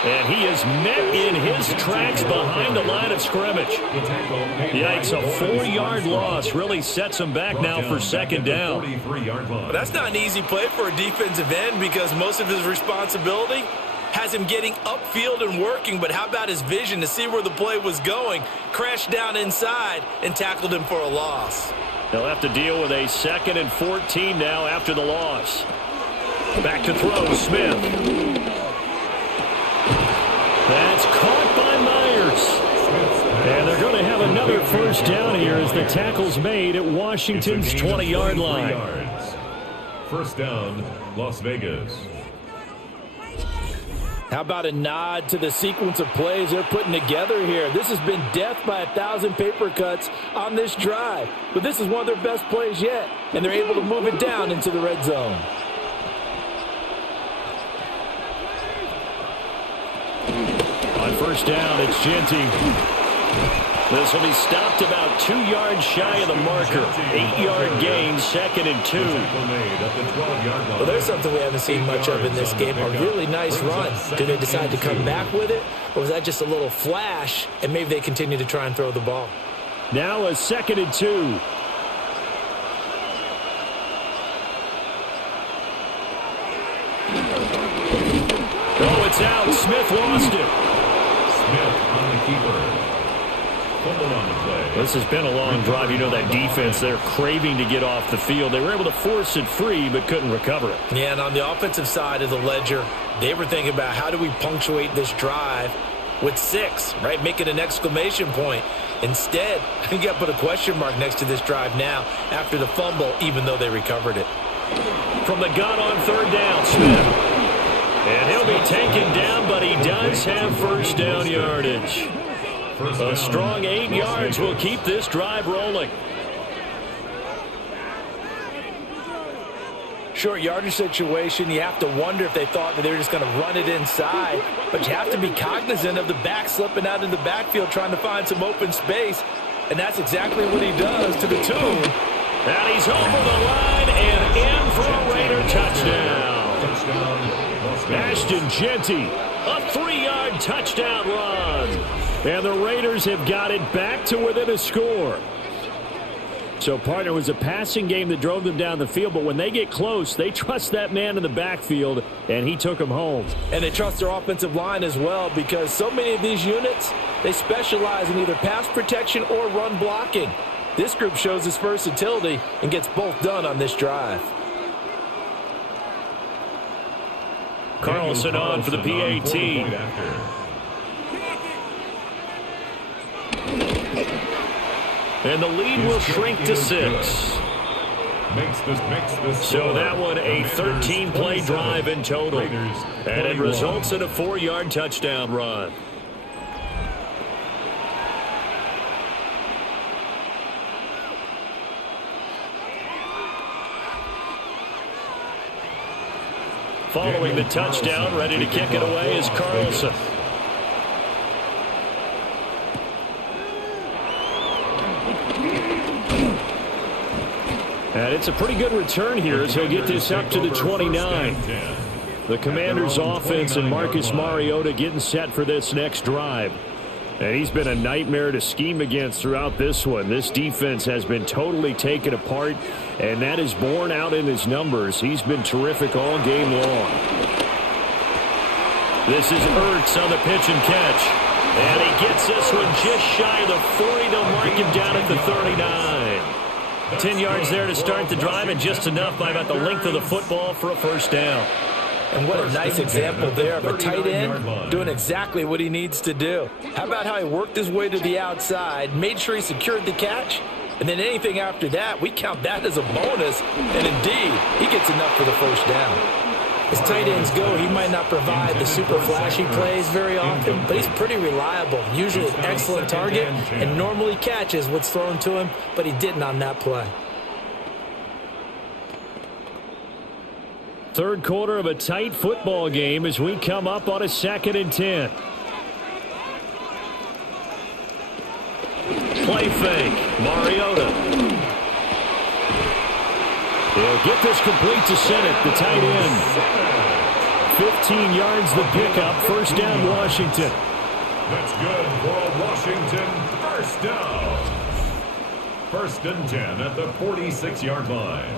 And he is met in his tracks behind the line of scrimmage. Yikes, a 4-yard loss really sets him back now for second down. But that's not an easy play for a defensive end because most of his responsibility has him getting upfield and working. But how about his vision to see where the play was going? Crashed down inside and tackled him for a loss. They'll have to deal with a 2nd and 14 now after the loss. Back to throw, Smith. That's caught by Myers. And they're going to have another first down here as the tackle's made at Washington's 20-yard line. First down, Las Vegas. How about a nod to the sequence of plays they're putting together here? This has been death by 1,000 paper cuts on this drive. But this is one of their best plays yet, and they're able to move it down into the red zone. On first down, it's Genty. This will be stopped about 2 yards shy of the marker. 8-yard gain, 2nd and 2. Well, there's something we haven't seen much of in this game. A really nice run. Did they decide to come back with it? Or was that just a little flash, and maybe they continue to try and throw the ball? Now a 2nd and 2. Oh, it's out. Smith lost it. Smith on the keeper. Fumble on the play. This has been a long drive. You know that defense, they're craving to get off the field. They were able to force it free but couldn't recover it. Yeah, and on the offensive side of the ledger, they were thinking about how do we punctuate this drive with 6, right? Make it an exclamation point. Instead, I think you got to put a question mark next to this drive now after the fumble, even though they recovered it. From the gun on third down, Smith. And he'll be taken down, but he does have first down yardage. A strong 8 yards will keep this drive rolling. Short yardage situation, you have to wonder if they thought that they were just going to run it inside. But you have to be cognizant of the back slipping out in the backfield trying to find some open space. And that's exactly what he does to the tune. And he's over the line and in for a Raider touchdown. Ashton Genty, a 3-yard touchdown run. And the Raiders have got it back to within a score. So, partner, was a passing game that drove them down the field, but when they get close, they trust that man in the backfield, and he took them home. And they trust their offensive line as well, because so many of these units, they specialize in either pass protection or run blocking. This group shows its versatility and gets both done on this drive. Carlson on for the PAT. And the lead will shrink to 6. So that one a 13-play drive in total. And it results in a 4-yard touchdown run. Following the touchdown, ready to kick it away is Carlson. And it's a pretty good return here as he'll get this up to the 29. The Commanders' offense and Marcus Mariota getting set for this next drive. And he's been a nightmare to scheme against throughout this one. This defense has been totally taken apart, and that is borne out in his numbers. He's been terrific all game long. This is Ertz on the pitch and catch. And he gets this one just shy of the 40. They'll mark him down at the 39. 10 yards there to start the drive, and just enough by about the length of the football for a first down. And what a nice example there of a tight end doing exactly what he needs to do. How about how he worked his way to the outside, made sure he secured the catch, and then anything after that, we count that as a bonus. And indeed, he gets enough for the first down. As tight ends go, he might not provide the super flashy plays very often, but he's pretty reliable, usually an excellent target, and normally catches what's thrown to him, but he didn't on that play. Third quarter of a tight football game as we come up on a 2nd and 10. Play fake. Mariota. He'll get this complete to Sennett, the tight end. 15 yards the pickup. First down, Washington. That's good for a Washington first down. 1st and 10 at the 46-yard line.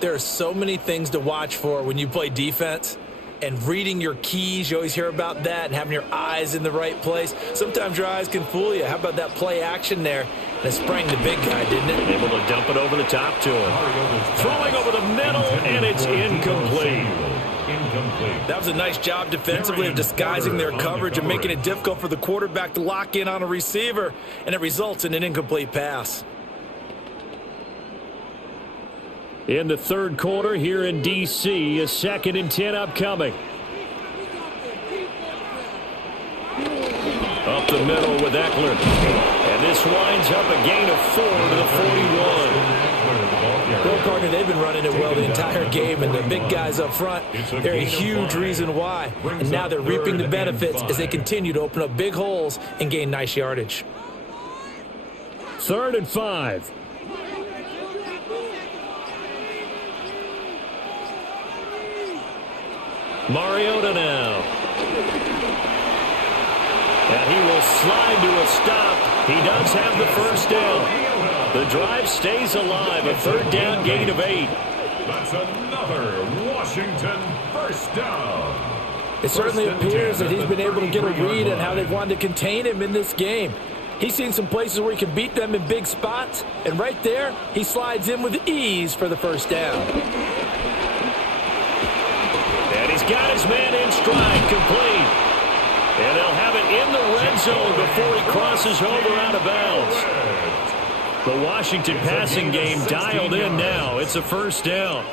There are so many things to watch for when you play defense, and reading your keys, you always hear about that, and having your eyes in the right place. Sometimes your eyes can fool you. How about that play action there? And it sprang the big guy, didn't it? Able to dump it over the top to him. Throwing over the middle, and it's incomplete. That was a nice job defensively of disguising their coverage and making it difficult for the quarterback to lock in on a receiver, and it results in an incomplete pass. In the third quarter here in D.C., a 2nd and 10 upcoming. Up the middle with Eckler. And this winds up a gain of 4 to the 41. Well, partner, they've been running it well the entire game, and the big guys up front, they're a huge reason why. And now they're reaping the benefits as they continue to open up big holes and gain nice yardage. 3rd and 5. Mariota now. And he will slide to a stop. He does have the first down. The drive stays alive. A 3rd down gain of 8. That's another Washington first down. It certainly appears that he's been able to get a read on how they've wanted to contain him in this game. He's seen some places where he can beat them in big spots. And right there, he slides in with ease for the first down. And he's got his man in stride, complete. And they'll have it in the red zone before he crosses over out of bounds. The Washington passing game dialed in now. It's a first down.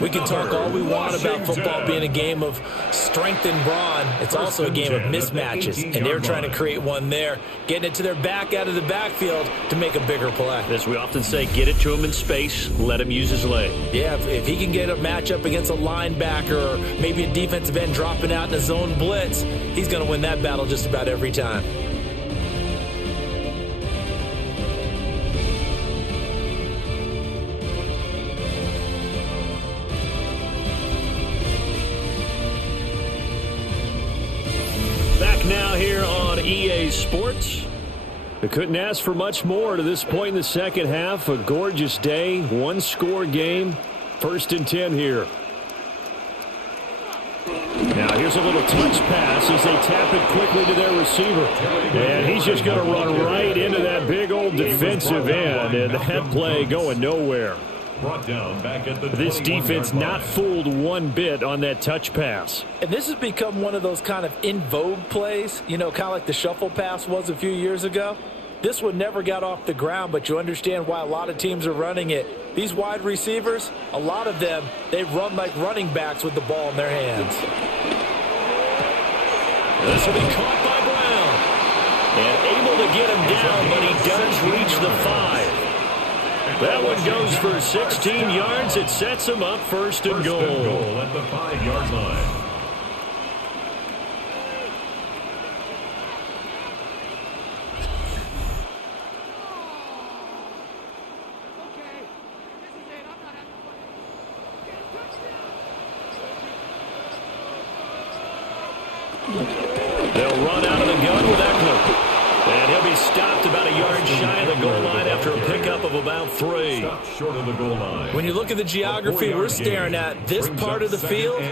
We can talk all we want about football being a game of strength and brawn. It's also a game of mismatches, and they're trying to create one there, getting it to their back out of the backfield to make a bigger play. As we often say, get it to him in space, let him use his leg. Yeah, if he can get a matchup against a linebacker or maybe a defensive end dropping out in a zone blitz, he's going to win that battle just about every time. back now here on EA Sports. We couldn't ask for much more to this point in the second half. A gorgeous day, one-score game. 1st and 10 here. Now here's a little touch pass as they tap it quickly to their receiver. And he's just going to run right into that big old defensive end. And that play going nowhere. Brought down back at the this defense not fooled one bit on that touch pass. And this has become one of those kind of in vogue plays, you know, kind of like the shuffle pass was a few years ago. This one never got off the ground, but you understand why a lot of teams are running it. These wide receivers, a lot of them, they run like running backs with the ball in their hands. This will be caught by Brown. And able to get him down, but he does reach the 5. That one goes for 16 yards. It sets him up 1st and goal. At the 5-yard line. They'll run out of the gun with Eckler. And he'll be stopped about a yard shy of the goal line after a pickup of about 3. Short of the goal line. When you look at the geography we're staring at, this part of the field,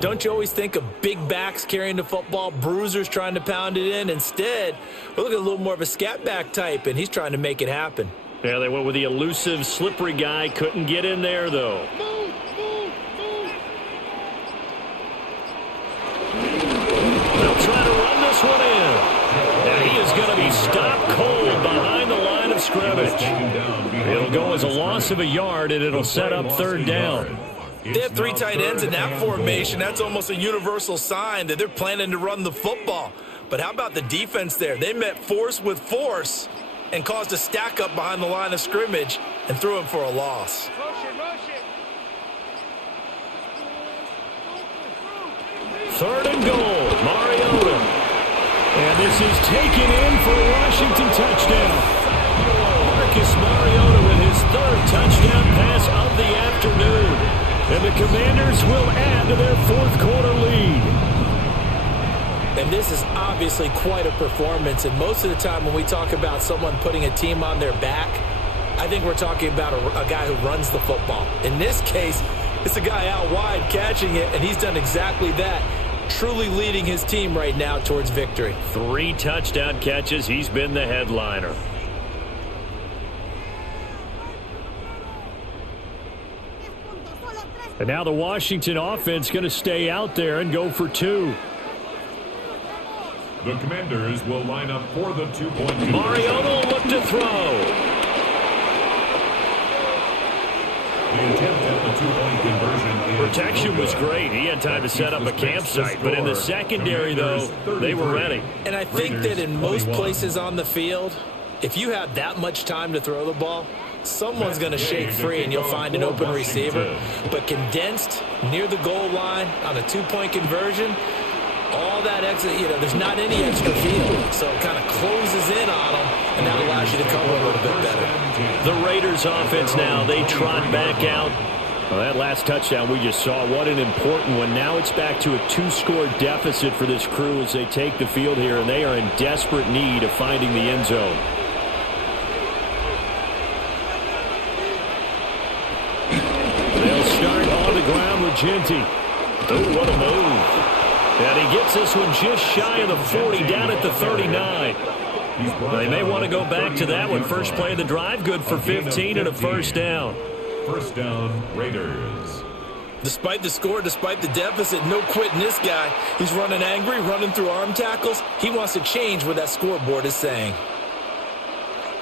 don't you always think of big backs carrying the football, bruisers trying to pound it in? Instead, we're looking at a little more of a scat back type, and he's trying to make it happen. Yeah, they went with the elusive, slippery guy. Couldn't get in there, though. They'll try to run this one in. And he is going to be stopped cold behind the line of scrimmage. It'll go as a loss of a yard, and it'll set up 3rd down. They have 3 tight ends in that formation. That's almost a universal sign that they're planning to run the football. But how about the defense there? They met force with force and caused a stack up behind the line of scrimmage and threw him for a loss. Third and goal, Mariota. And this is taken in for a Washington touchdown. Marcus Mariota with his 3rd touchdown pass of the afternoon. And the Commanders will add to their 4th quarter lead. And this is obviously quite a performance. And most of the time when we talk about someone putting a team on their back, I think we're talking about a guy who runs the football. In this case, it's a guy out wide catching it, and he's done exactly that. Truly leading his team right now towards victory. 3 touchdown catches. He's been the headliner. And now the Washington offense going to stay out there and go for 2. The Commanders will line up for the 2-point. Mariota will look to throw. The attempt at the 2-point conversion. Protection was great. He had time to set up a campsite. But in the secondary, though, they were ready. And I think that in most places on the field, if you have that much time to throw the ball, someone's going to shake free and you'll find an open receiver. But condensed near the goal line on a 2-point conversion, all that extra, there's not any extra field. So it kind of closes in on them, and that allows you to cover a little bit better. The Raiders offense now, they trot back out. Well, that last touchdown we just saw, what an important one. Now it's back to a 2-score deficit for this crew as they take the field here, and they are in desperate need of finding the end zone. They'll start on the ground with Genty. Oh, what a move. And he gets this one just shy of the 40, down at the 39. They may want to go back to that one. First play of the drive, good for 15 and a 1st down. 1st down, Raiders. Despite the score, despite the deficit, no quitting this guy. He's running angry, running through arm tackles. He wants to change what that scoreboard is saying.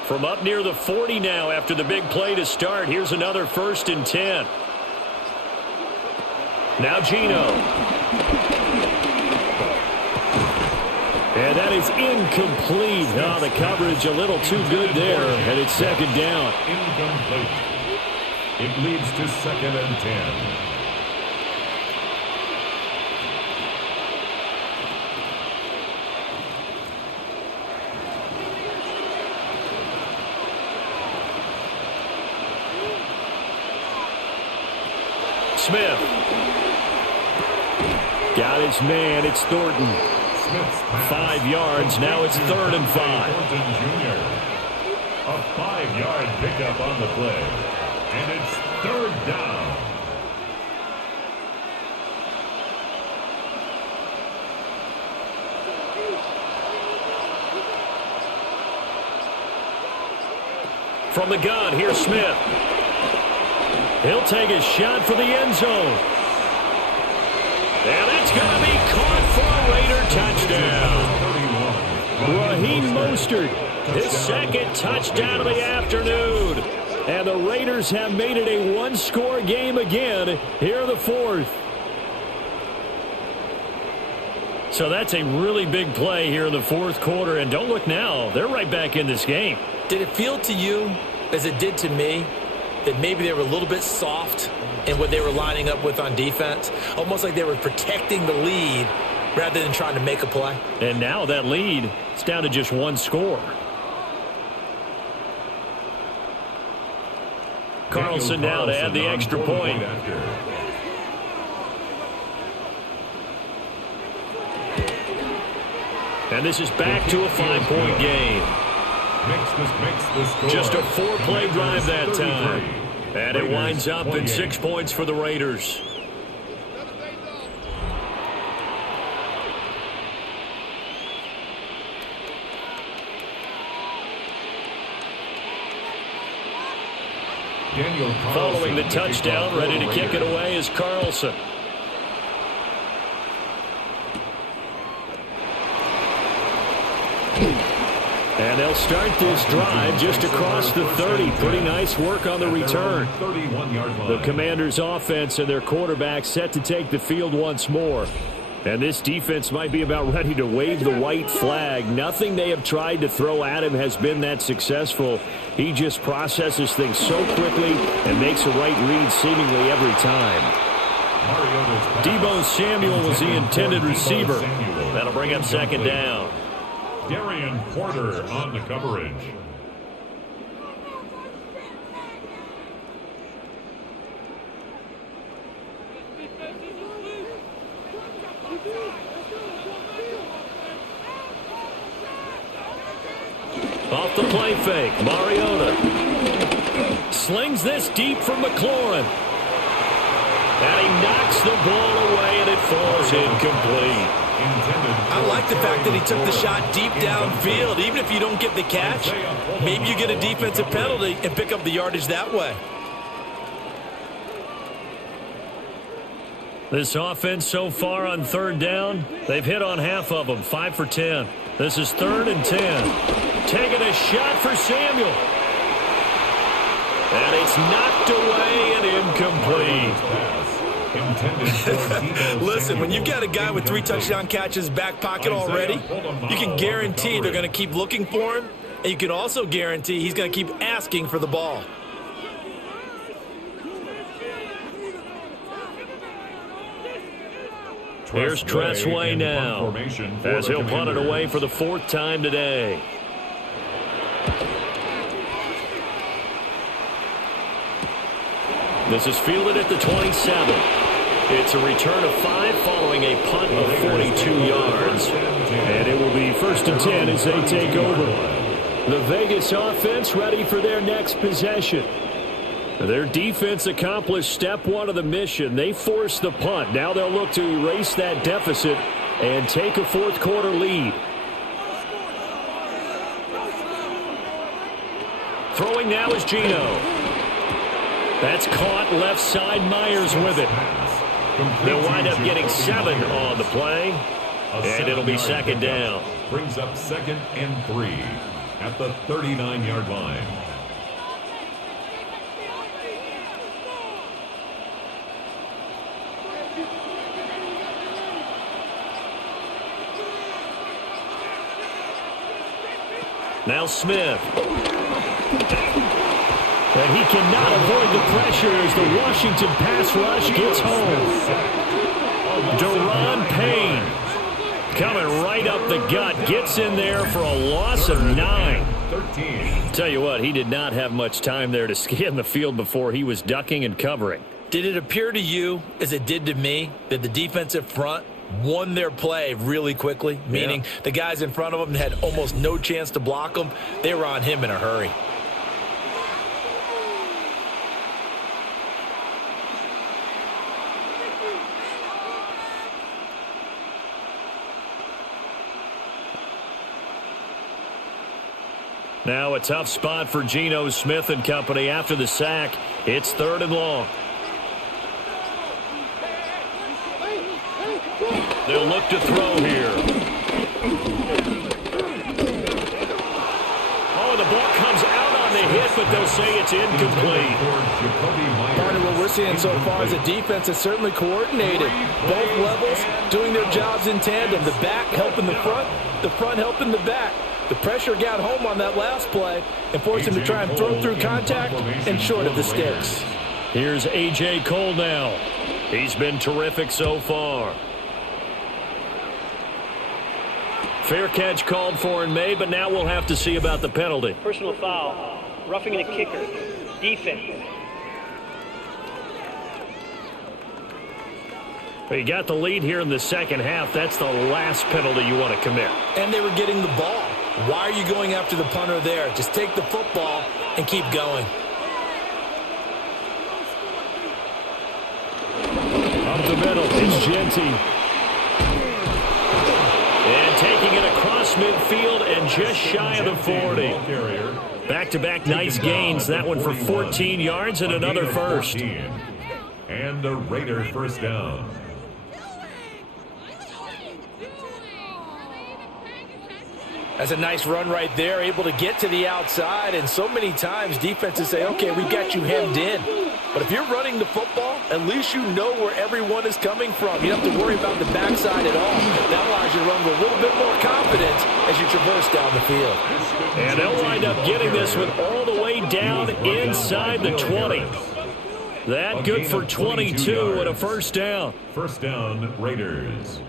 From up near the 40 now after the big play to start. Here's another 1st and 10. Now Geno. And that is incomplete. Oh, the coverage a little too good there. And it's 2nd down. Incomplete. It leads to 2nd and 10. Smith. Got his man. It's Thornton. Smith's pass. 5 yards. Now it's 3rd and 5. Thornton Jr. A 5-yard pickup on the play. And it's 3rd down. From the gun, here's Smith. He'll take a shot for the end zone. And it's going to be caught for a Raider touchdown. Raheem Mostert, his 2nd touchdown of the afternoon. And the Raiders have made it a one-score game again here in the 4th. So that's a really big play here in the 4th quarter. And don't look now, they're right back in this game. Did it feel to you, as it did to me, that maybe they were a little bit soft in what they were lining up with on defense? Almost like they were protecting the lead rather than trying to make a play. And now that lead is down to just 1 score. Carlson now to add the extra point. And this is back to a 5-point game. Just a 4-play drive that time. And it winds up in 6 points for the Raiders. Following the touchdown, ready to kick it away is Carlson. And they'll start this drive just across the 30. Pretty nice work on the return. The Commanders' offense and their quarterback set to take the field once more. And this defense might be about ready to wave the white flag. Nothing they have tried to throw at him has been that successful. He just processes things so quickly and makes a right read seemingly every time. Deebo Samuel was the intended receiver. That'll bring up 2nd down. Darian Porter on the coverage. Off the play fake, Mariota slings this deep from McLaurin. And he knocks the ball away, and it falls incomplete. I like the fact that he took the shot deep downfield. Even if you don't get the catch, maybe you get a defensive penalty and pick up the yardage that way. This offense so far on 3rd down, they've hit on half of them, 5 for 10. This is 3rd and 10. Taking a shot for Samuel. And it's knocked away and incomplete. Listen, when you've got a guy with 3 touchdown catches back pocket already, you can guarantee they're going to keep looking for him, and you can also guarantee he's going to keep asking for the ball. Here's Tressway now, as he'll punt it away for the 4th time today. This is fielded at the 27. It's a return of 5 following a punt of 42 yards. And it will be 1st and 10 as they take over. The Vegas offense ready for their next possession. Their defense accomplished step 1 of the mission. They forced the punt. Now they'll look to erase that deficit and take a 4th quarter lead. Throwing now is Geno. That's caught left side. Myers with it. They'll wind up getting 7 on the play. And it'll be 2nd down. Brings up 2nd and 3 at the 39-yard line. Now Smith. And he cannot avoid the pressure as the Washington pass rush gets home. Deron Payne coming right up the gut. Gets in there for a loss of 9. Tell you what, he did not have much time there to scan the field before he was ducking and covering. Did it appear to you, as it did to me, that the defensive front won their play really quickly, meaning the guys in front of them had almost no chance to block him. They were on him in a hurry. Now a tough spot for Geno Smith and company after the sack. It's 3rd and long. They'll look to throw here. Oh, the ball comes out on the hit, but they'll say it's incomplete. Part of what we're seeing so far is a defense that's certainly coordinated. Both levels doing their jobs in tandem. The back helping the front helping the back. The pressure got home on that last play and forced him to try and throw through contact and short of the sticks. Here's A.J. Cole now. He's been terrific so far. Fair catch called for and made, but now we'll have to see about the penalty. Personal foul. Roughing the kicker. Defense. You got the lead here in the second half. That's the last penalty you want to commit. And they were getting the ball. Why are you going after the punter there? Just take the football and keep going. Up the middle, it's Genty. And taking it across midfield and just shy of the 40. Back-to-back nice gains. That one for 14 yards and another first. And the Raider first down. That's a nice run right there, able to get to the outside, and so many times defenses say, okay, we got you hemmed in. But if you're running the football, at least you know where everyone is coming from. You don't have to worry about the backside at all. That allows you to run with a little bit more confidence as you traverse down the field. And they'll wind up getting this one all the way down inside the 20. That good for 22 and a first down. First down, Raiders.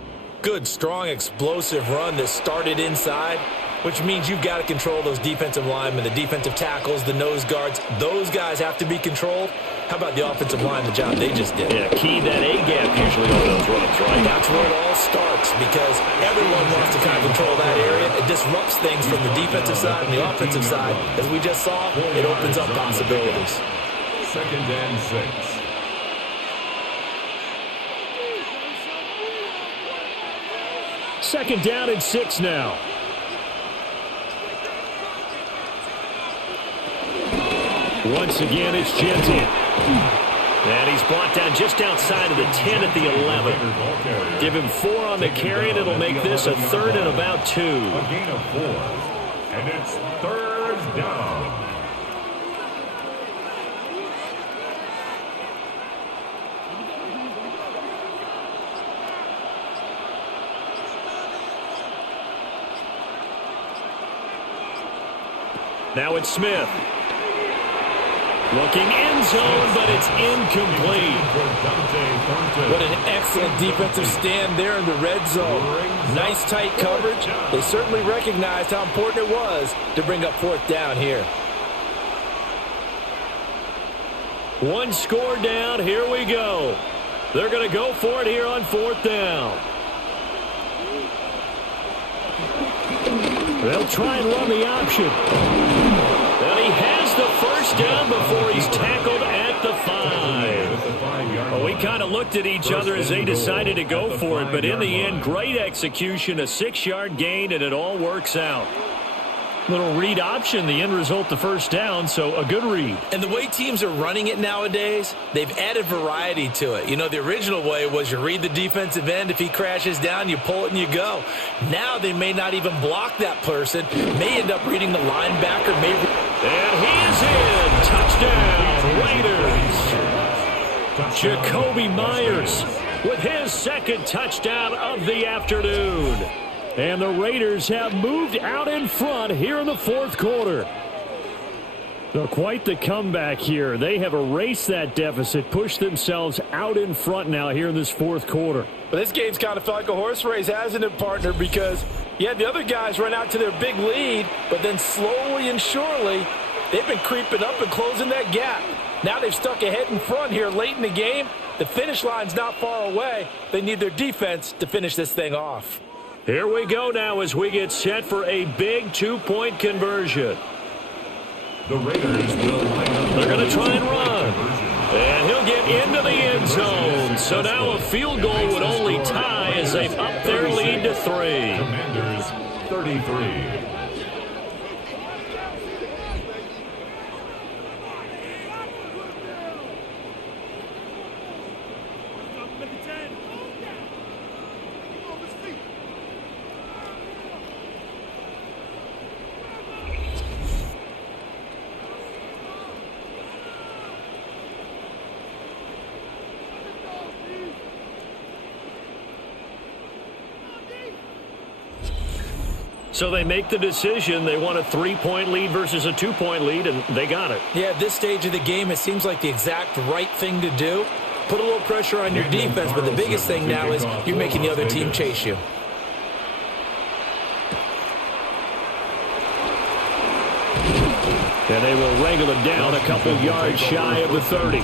Good, strong, explosive run that started inside, which means you've got to control those defensive linemen, the defensive tackles, the nose guards. Those guys have to be controlled. How about the offensive line, the job they just did? Yeah, key that A-gap usually on those runs, right? That's where it all starts because everyone wants to kind of control that area. It disrupts things from the defensive side and the offensive side. As we just saw, it opens up possibilities. 2nd and 6. Second down and 6 now. Once again, it's Genty. And he's brought down just outside of the 10 at the 11. Give him 4 on the carry, and it'll make this a 3rd and about 2. A gain of 4. And it's 3rd down. Now it's Smith. Looking end zone, but it's incomplete. What an excellent defensive stand there in the red zone. Nice tight coverage. They certainly recognized how important it was to bring up 4th down here. One score down. Here we go. They're going to go for it here on 4th down. They'll try and run the option. And he has the first down before he's tackled at the 5. Well, we kind of looked at each other as they decided to go for it, but in the end, great execution, a 6-yard gain, and it all works out. Little read option, the end result, the first down, so a good read. And the way teams are running it nowadays, they've added variety to it. You know, the original way was you read the defensive end. If he crashes down, you pull it and you go. Now they may not even block that person. May end up reading the linebacker. And he is in. Touchdown, Raiders. Jacoby Myers with his 2nd touchdown of the afternoon. And the Raiders have moved out in front here in the 4th quarter. So quite the comeback here. They have erased that deficit, pushed themselves out in front now here in this 4th quarter. But this game's kind of felt like a horse race, hasn't it, partner? Because you had the other guys run out to their big lead, but then slowly and surely They've been creeping up and closing that gap. Now they've stuck ahead in front here late in the game. The finish line's not far away. They need their defense to finish this thing off. Here we go now as we get set for a big two-point conversion. The Raiders will line up. They're going to try and run. And he'll get into the end zone. So now a field goal would only tie as they've upped their lead to 3. Commanders 33. So they make the decision. They want a 3-point lead versus a 2-point lead, and they got it. Yeah, at this stage of the game, it seems like the exact right thing to do. Put a little pressure on your defense, but the biggest thing now is you're making the other team chase you. And they will wrangle it down a couple yards shy of the 30.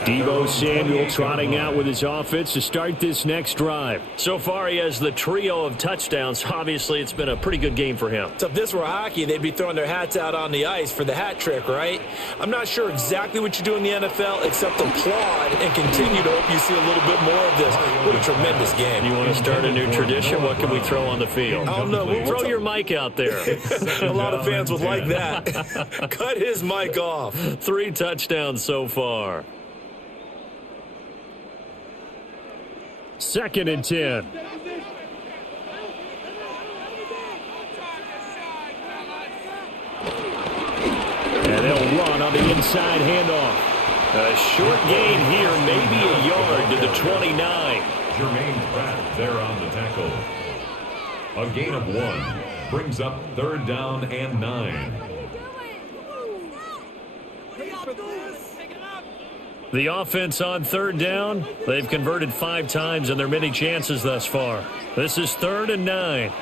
Deebo Samuel trotting out with his offense to start this next drive. So far, he has the trio of touchdowns. Obviously, it's been a pretty good game for him. So if this were hockey, they'd be throwing their hats out on the ice for the hat trick, right? I'm not sure exactly what you do in the NFL except applaud and continue to hope you see a little bit more of this. What a tremendous game. You want to start a new tradition? What can we throw on the field? I don't know. Throw your mic out there. A lot of fans would like that. Cut his mic off. 3 touchdowns so far. 2nd and 10. And they'll run on the inside handoff. A short gain here, maybe a yard to the 29. Jermaine Pratt there on the tackle. A gain of 1 brings up 3rd down and 9. The offense on 3rd down. They've converted 5 times in their many chances thus far. This is 3rd and 9.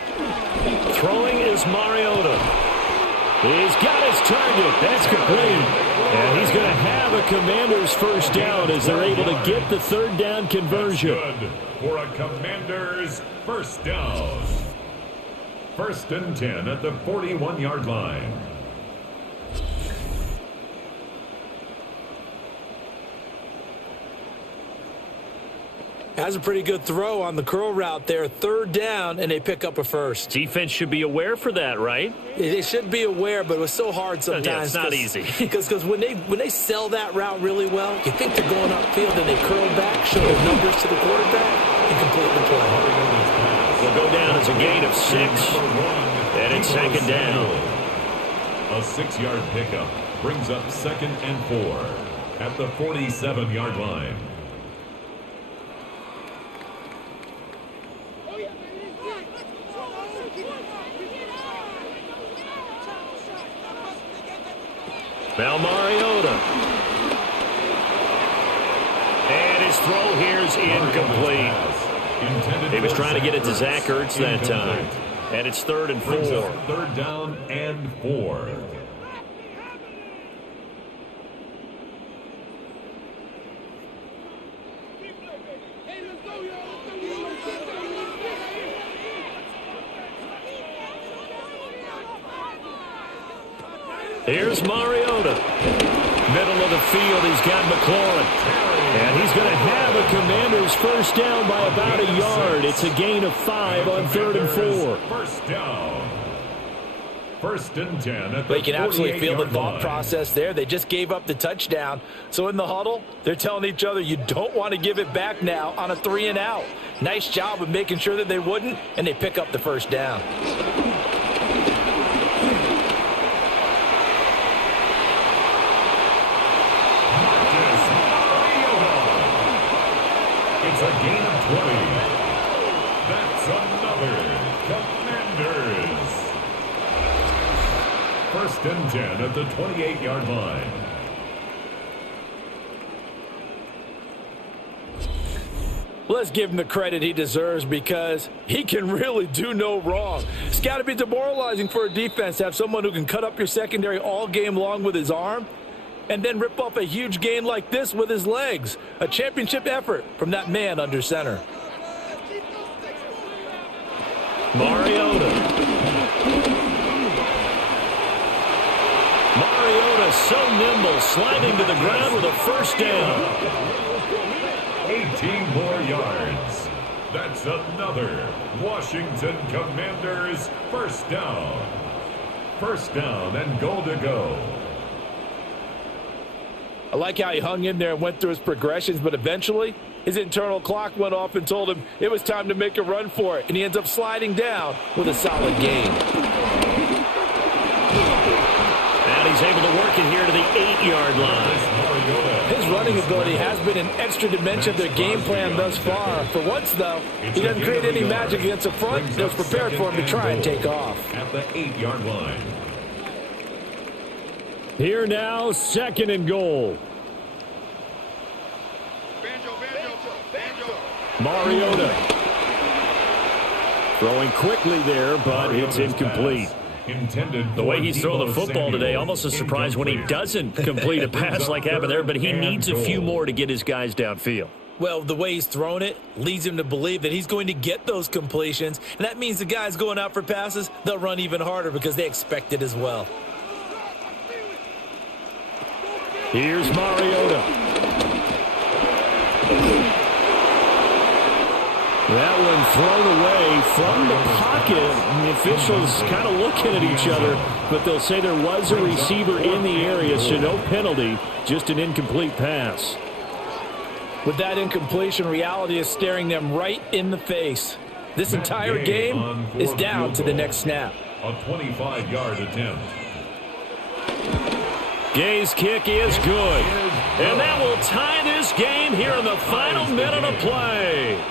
Throwing is Mariota. He's got his target. That's complete. And he's going to have a Commanders first down as they're able to get the 3rd down conversion. That's good for a Commanders first down. 1st and 10 at the 41-yard line. Has a pretty good throw on the curl route there. 3rd down, and they pick up a first. Defense should be aware for that, right? They should be aware, but it was so hard sometimes. Yeah, it's not easy. Because when they sell that route really well, you think they're going upfield, and they curl back, show their numbers to the quarterback, and complete the play. Will go down as a gain of 6, and it's 2nd down. A 6-yard pickup brings up 2nd and 4 at the 47-yard line. Now Mariota. And his throw here is incomplete. He was trying to get it to Zach Ertz that time. And it's 3rd and 4. 3rd down and 4. Here's Mariota. Middle of the field, he's got McLaurin. And he's going to have a Commanders first down by about a yard. It's a gain of 5 on 3rd and 4. First down. 1st and 10 at the 48-yard line. You can absolutely feel the thought process there. They just gave up the touchdown. So in the huddle, they're telling each other, you don't want to give it back now on a 3 and out. Nice job of making sure that they wouldn't, and they pick up the first down. It's a gain of 20. That's another Commanders. 1st and 10 at the 28-yard line. Let's give him the credit he deserves because he can really do no wrong. It's got to be demoralizing for a defense to have someone who can cut up your secondary all game long with his arm and then rip up a huge gain like this with his legs. A championship effort from that man under center. Mariota so nimble, sliding to the ground with a first down. 18 more yards. That's another Washington Commanders first down. First down and goal to go. I like how he hung in there and went through his progressions, but eventually his internal clock went off and told him it was time to make a run for it, and he ends up sliding down with a solid gain. And he's able to work it here to the 8-yard line. His running ability has been an extra dimension of their game plan thus far. For once, though, he doesn't create any magic against the front. It was prepared for him to try and take off. At the 8-yard line. Here now, 2nd and goal. Mariota. Throwing quickly there, but it's incomplete. The way he's throwing the football today, almost a surprise when he doesn't complete a pass like happened there, but he needs a few more to get his guys downfield. Well, the way he's thrown it leads him to believe that he's going to get those completions, and that means the guys going out for passes, they'll run even harder because they expect it as well. Here's Mariota. That one thrown away from the pocket. The officials kind of looking at each other, but they'll say there was a receiver in the area, so no penalty, just an incomplete pass. With that incompletion, reality is staring them right in the face. This entire game is down to the next snap. A 25-yard attempt. Gay's kick is good. And that will tie this game here in the final minute of play.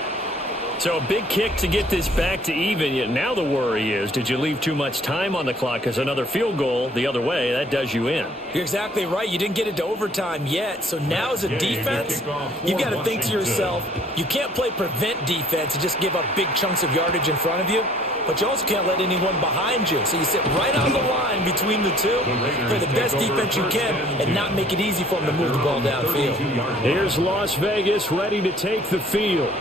So a big kick to get this back to even. Yet now the worry is, did you leave too much time on the clock? Because another field goal the other way, that does you in. You're exactly right. You didn't get it to overtime yet. So now as a defense, you've got to think to yourself, you can't play prevent defense and just give up big chunks of yardage in front of you. But you also can't let anyone behind you. So you sit right on the line between the two, play the best defense you can, and not make it easy for them to move the ball downfield. Here's Las Vegas ready to take the field.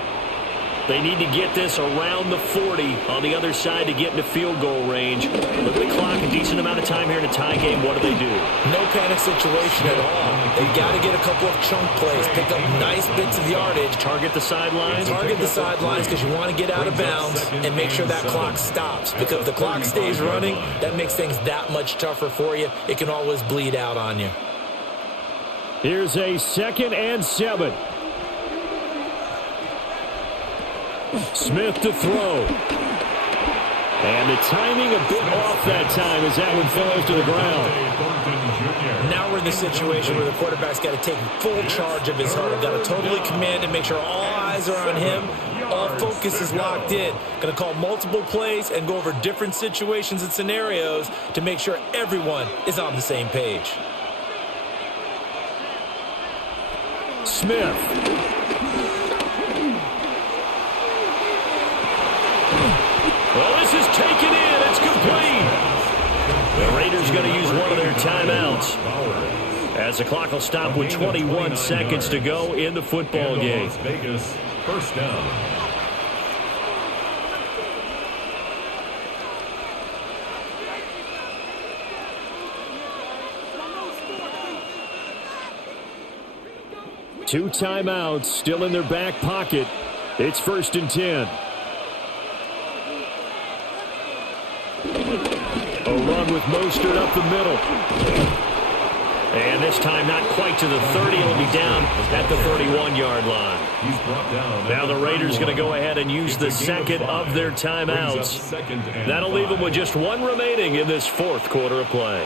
They need to get this around the 40 on the other side to get into field goal range. Look at the clock, a decent amount of time here in a tie game. What do? No panic situation at all. They've got to get a couple of chunk plays, pick up nice bits of yardage. Target the sidelines. Target the sidelines because you want to get out of bounds and make sure that clock stops. Because if the clock stays running, that makes things that much tougher for you. It can always bleed out on you. Here's a 2nd and 7. Smith to throw. And the timing a bit off that time as that one falls to the ground. Now we're in the situation where the quarterback's got to take full charge of his huddle. Got to totally command and make sure all eyes are on him. All focus is locked in. Going to call multiple plays and go over different situations and scenarios to make sure everyone is on the same page. Smith. Well, this is taken in. It's complete. The Raiders going to use one of their timeouts as the clock will stop with 21 seconds to go in the football game. Las Vegas, first down. Two timeouts still in their back pocket. It's 1st and 10. A run with Mostert up the middle. And this time not quite to the 30. It'll be down at the 31-yard line. He's brought down. Now the Raiders going to go ahead and use the second of their timeouts. That'll leave them with just one remaining in this 4th quarter of play.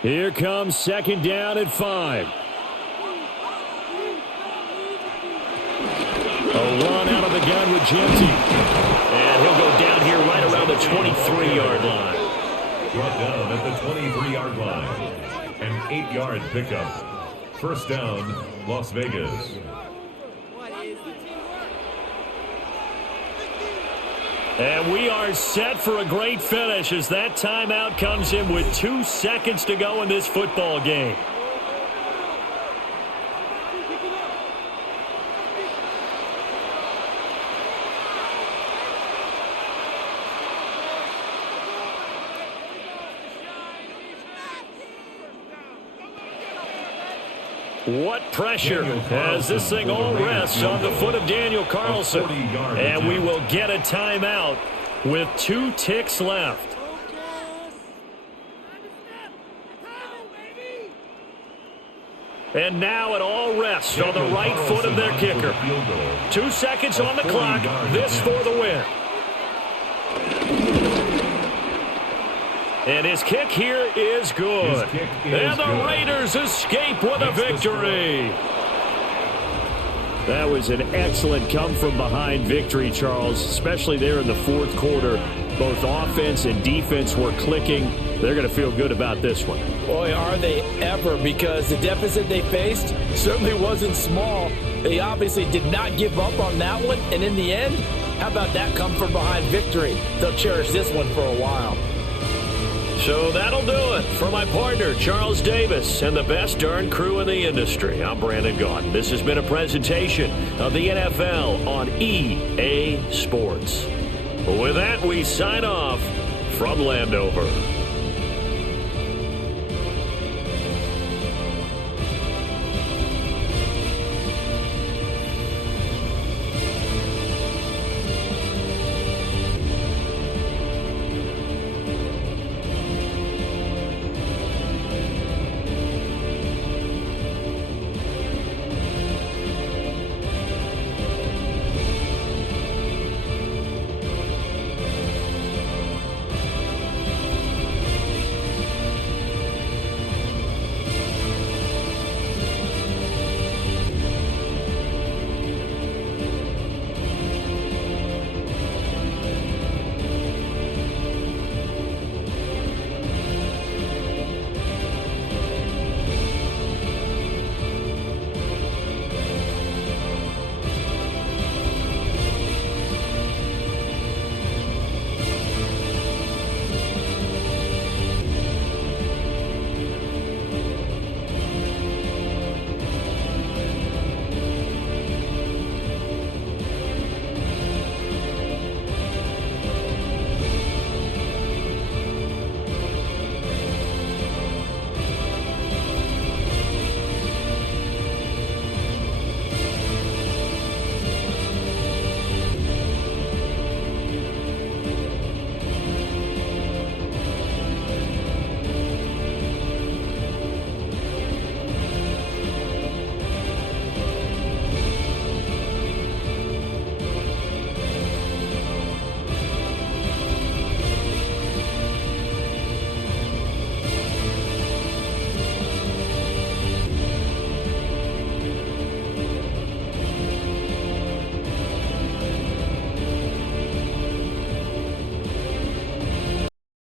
Here comes 2nd down at 5. A run out of the gun Agenti. And he'll go down here right around the 23-yard line. Brought down at the 23-yard line. An 8-yard pickup. First down, Las Vegas. And we are set for a great finish as that timeout comes in with 2 seconds to go in this football game. What pressure as this thing all rests on the foot of Daniel Carlson. And we will get a timeout with 2 ticks left. And now it all rests on the right foot of their kicker. 2 seconds on the clock. This for the win. And his kick here is good. And the Raiders escape with a victory. That was an excellent come-from-behind victory, Charles, especially there in the fourth quarter. Both offense and defense were clicking. They're going to feel good about this one. Boy, are they ever, because the deficit they faced certainly wasn't small. They obviously did not give up on that one, and in the end, how about that come-from-behind victory? They'll cherish this one for a while. So that'll do it for my partner, Charles Davis, and the best darn crew in the industry. I'm Brandon Gaudin. This has been a presentation of the NFL on EA Sports. With that, we sign off from Landover.